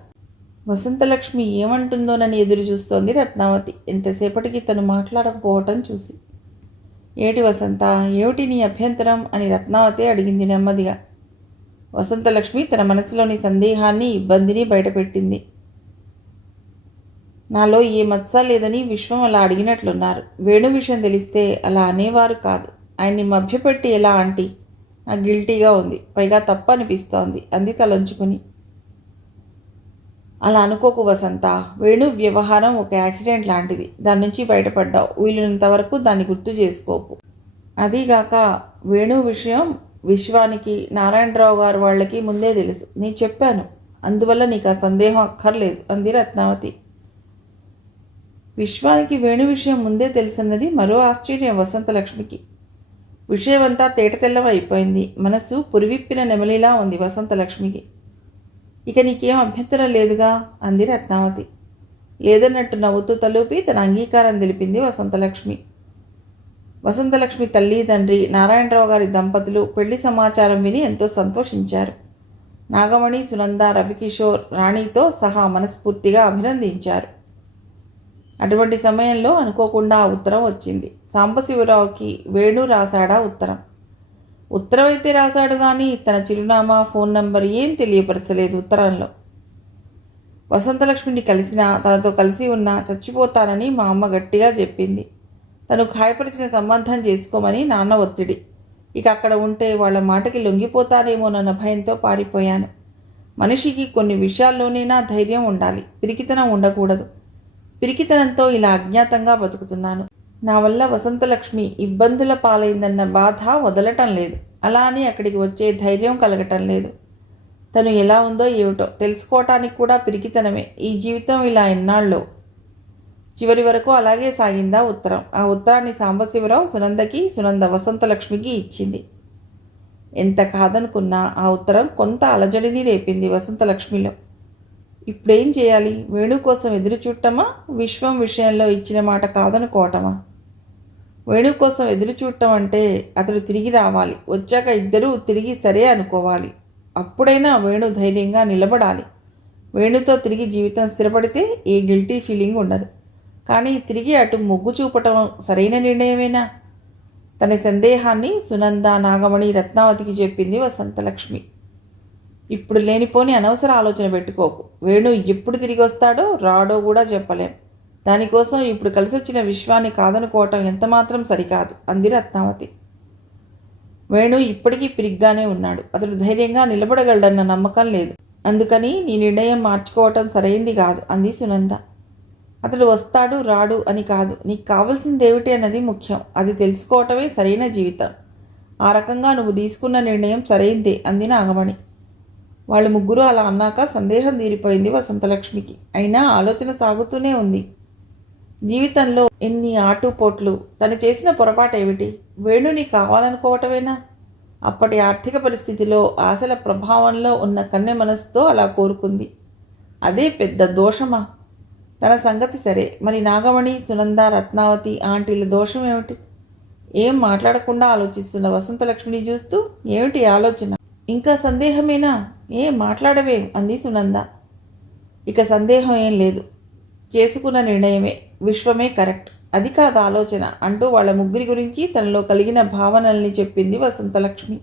వసంతలక్ష్మి ఏమంటుందోనని ఎదురు చూస్తోంది రత్నావతి, ఎంతసేపటికి తను మాట్లాడకపోవటం చూసి. ఏటి వసంత, ఏమిటి నీ అభ్యంతరం అని రత్నావతి అడిగింది నెమ్మదిగా. వసంతలక్ష్మి తన మనసులోని సందేహాన్ని, ఇబ్బందిని బయటపెట్టింది. నాలో ఏ మచ్చ లేదని విశ్వం అలా అడిగినట్లున్నారు. వేణు విషయం తెలిస్తే అలా అనేవారు కాదు. ఆయన్ని మభ్యపెట్టి ఎలా ఆంటీ? నాకు గిల్టీగా ఉంది, పైగా తప్పు అనిపిస్తోంది అంది తలంచుకుని. అలా అనుకోకు వసంత. వేణు వ్యవహారం ఒక యాక్సిడెంట్ లాంటిది. దాని నుంచి బయటపడ్డావు. వీలున్నంత వరకు దాన్ని గుర్తు చేసుకోకు. అదీగాక వేణు విషయం విశ్వానికి, నారాయణరావు గారు వాళ్ళకి ముందే తెలుసు. నేను చెప్పాను, అందువల్ల నీకు ఆ సందేహం అక్కర్లేదు అంది రత్నావతి. విశ్వానికి వేణు విషయం ముందే తెలుసన్నది మరో ఆశ్చర్యం వసంతలక్ష్మికి. విషయమంతా తేటతెల్లం అయిపోయింది. మనసు పురివిప్పిన నెమలిలా ఉంది వసంతలక్ష్మికి. ఇక నీకేం అభ్యంతరం లేదుగా అంది రత్నావతి. లేదన్నట్టు నవ్వుతూ తలూపి తన అంగీకారం తెలిపింది వసంతలక్ష్మి. వసంతలక్ష్మి తల్లి, తండ్రి, నారాయణరావు గారి దంపతులు పెళ్లి సమాచారం విని ఎంతో సంతోషించారు. నాగమణి, సునంద, రవికిషోర్, రాణితో సహా మనస్ఫూర్తిగా అభినందించారు. అటువంటి సమయంలో అనుకోకుండా ఆ ఉత్తరం వచ్చింది. సాంబశివరావుకి వేణు రాశాడా ఉత్తరం. ఉత్తరం అయితే రాశాడు కానీ తన చిరునామా, ఫోన్ నంబర్ ఏం తెలియపరచలేదు ఉత్తరంలో. వసంతలక్ష్మిని కలిసినా తనతో కలిసి ఉన్నా చచ్చిపోతానని మా అమ్మ గట్టిగా చెప్పింది. తను ఖాయపరిచిన సంబంధం చేసుకోమని నాన్న ఒత్తిడి. ఇక అక్కడ ఉంటే వాళ్ళ మాటకి లొంగిపోతానేమోనన్న భయంతో పారిపోయాను. మనిషికి కొన్ని విషయాల్లోనైనా ధైర్యం ఉండాలి, పిరికితనం ఉండకూడదు. పిరికితనంతో ఇలా అజ్ఞాతంగా బతుకుతున్నాను. నా వల్ల వసంతలక్ష్మి ఇబ్బందుల పాలైందన్న బాధ వదలటం లేదు. అలా అని అక్కడికి వచ్చే ధైర్యం కలగటం లేదు. తను ఎలా ఉందో ఏమిటో తెలుసుకోవటానికి కూడా పిరికితనమే. ఈ జీవితం ఇలా ఎన్నాళ్ళో. చివరి వరకు అలాగే సాగిందా ఉత్తరం. ఆ ఉత్తరాన్ని సాంబశివరావు సునందకి, సునంద వసంతలక్ష్మికి ఇచ్చింది. ఎంత కాదనుకున్నా ఆ ఉత్తరం కొంత అలజడిని రేపింది వసంతలక్ష్మిలో. ఇప్పుడేం చేయాలి? వేణు కోసం ఎదురు చూడటమా? విశ్వం విషయంలో ఇచ్చిన మాట కాదనుకోవటమా? వేణు కోసం ఎదురు చూడటం అంటే అతడు తిరిగి రావాలి. వచ్చాక ఇద్దరూ తిరిగి సరే అనుకోవాలి. అప్పుడైనా వేణు ధైర్యంగా నిలబడాలి. వేణుతో తిరిగి జీవితం స్థిరపడితే ఏ గిల్టీ ఫీలింగ్ ఉండదు. కానీ తిరిగి అటు మొగ్గు చూపటం సరైన నిర్ణయమేనా? తన సందేహాన్ని సునంద, నాగమణి, రత్నావతికి చెప్పింది వసంతలక్ష్మి. ఇప్పుడు లేనిపోని అనవసర ఆలోచన పెట్టుకోకు. వేణు ఎప్పుడు తిరిగి వస్తాడో రాడో కూడా చెప్పలేం. దానికోసం ఇప్పుడు కలిసి వచ్చిన విశ్వాన్ని కాదనుకోవటం ఎంతమాత్రం సరికాదు అంది రత్నావతి. వేణు ఇప్పటికీ పిరిగ్గానే ఉన్నాడు. అతడు ధైర్యంగా నిలబడగలడన్న నమ్మకం లేదు. అందుకని నీ నిర్ణయం మార్చుకోవటం సరైంది కాదు అంది సునంద. అతడు వస్తాడు రాడు అని కాదు, నీకు కావాల్సిందేమిటి అన్నది ముఖ్యం. అది తెలుసుకోవటమే సరైన జీవితం. ఆ రకంగా నువ్వు తీసుకున్న నిర్ణయం సరైందే అంది నాగమణి. వాళ్ళు ముగ్గురు అలా అన్నాక సందేహం తీరిపోయింది వసంతలక్ష్మికి. అయినా ఆలోచన సాగుతూనే ఉంది. జీవితంలో ఎన్ని ఆటుపోట్లు. తను చేసిన పొరపాటు ఏమిటి? వేణుని కావాలనుకోవటమేనా? అప్పటి ఆర్థిక పరిస్థితిలో ఆశల ప్రభావంలో ఉన్న కన్నె మనసుతో అలా కోరుకుంది. అదే పెద్ద దోషమా? తన సంగతి సరే, మరి నాగమణి, సునంద, రత్నావతి ఆంటీల దోషం ఏమిటి? ఏం మాట్లాడకుండా ఆలోచిస్తున్న వసంతలక్ష్మిని చూస్తూ ఏమిటి ఆలోచన? ఇంకా సందేహమేనా? ఏం మాట్లాడవే అంది సునంద. ఇక సందేహం ఏం లేదు. చేసుకున్న నిర్ణయమే, విశ్వమే కరెక్ట్. అది కాదు ఆలోచన అంటూ వాళ్ళ ముగ్గురి గురించి తనలో కలిగిన భావనల్ని చెప్పింది వసంతలక్ష్మి.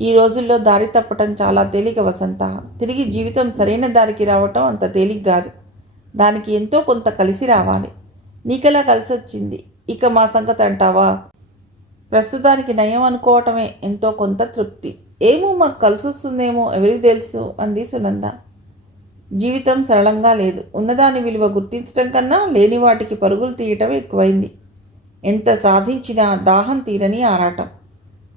ఈ రోజుల్లో దారి తప్పటం చాలా తేలిక వసంత. తిరిగి జీవితం సరైన దారికి రావటం అంత తేలిక కాదు. దానికి ఎంతో కొంత కలిసి రావాలి. నీకెలా కలిసి వచ్చింది? ఇక మా సంగతి అంటావా? ప్రస్తుతానికి నయం అనుకోవటమే ఎంతో కొంత తృప్తి. ఏమో మాకు కలిసి వస్తుందేమో ఎవరికి తెలుసు అంది సునంద. జీవితం సరళంగా లేదు. ఉన్నదాని విలువ గుర్తించడం కన్నా లేని వాటికి పరుగులు తీయటం ఎక్కువైంది. ఎంత సాధించినా దాహం తీరని ఆరాటం.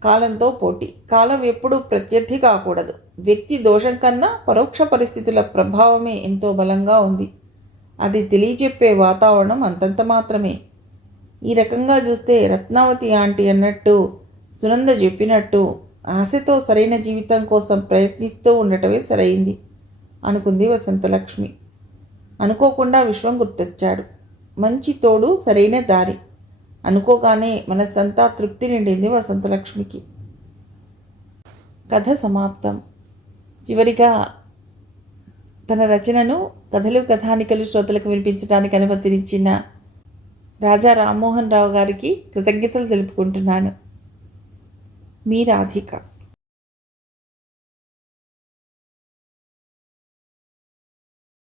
కాలంతో పోటీ. కాలం ఎప్పుడూ ప్రత్యర్థి కాకూడదు. వ్యక్తి దోషం కన్నా పరోక్ష పరిస్థితుల ప్రభావమే ఎంతో బలంగా ఉంది. అది తెలియజెప్పే వాతావరణం అంతంత మాత్రమే. ఈ రకంగా చూస్తే రత్నావతి ఆంటీ అన్నట్టు, సునంద చెప్పినట్టు ఆశతో సరైన జీవితం కోసం ప్రయత్నిస్తూ ఉండటమే సరైంది అనుకుంది వసంతలక్ష్మి. అనుకోకుండా విశ్వం గుర్తొచ్చాడు. మంచి తోడు, సరైన దారి. అనుకోగానే మనసంతా తృప్తి నిండింది వసంతలక్ష్మికి. కథ సమాప్తం. చివరిగా తన రచనను కథలు కథానికలు శ్రోతలకు వినిపించడానికి అనుమతించిన రాజా రామ్మోహన్ రావు గారికి కృతజ్ఞతలు తెలుపుకుంటున్నాను. మీ రాధిక.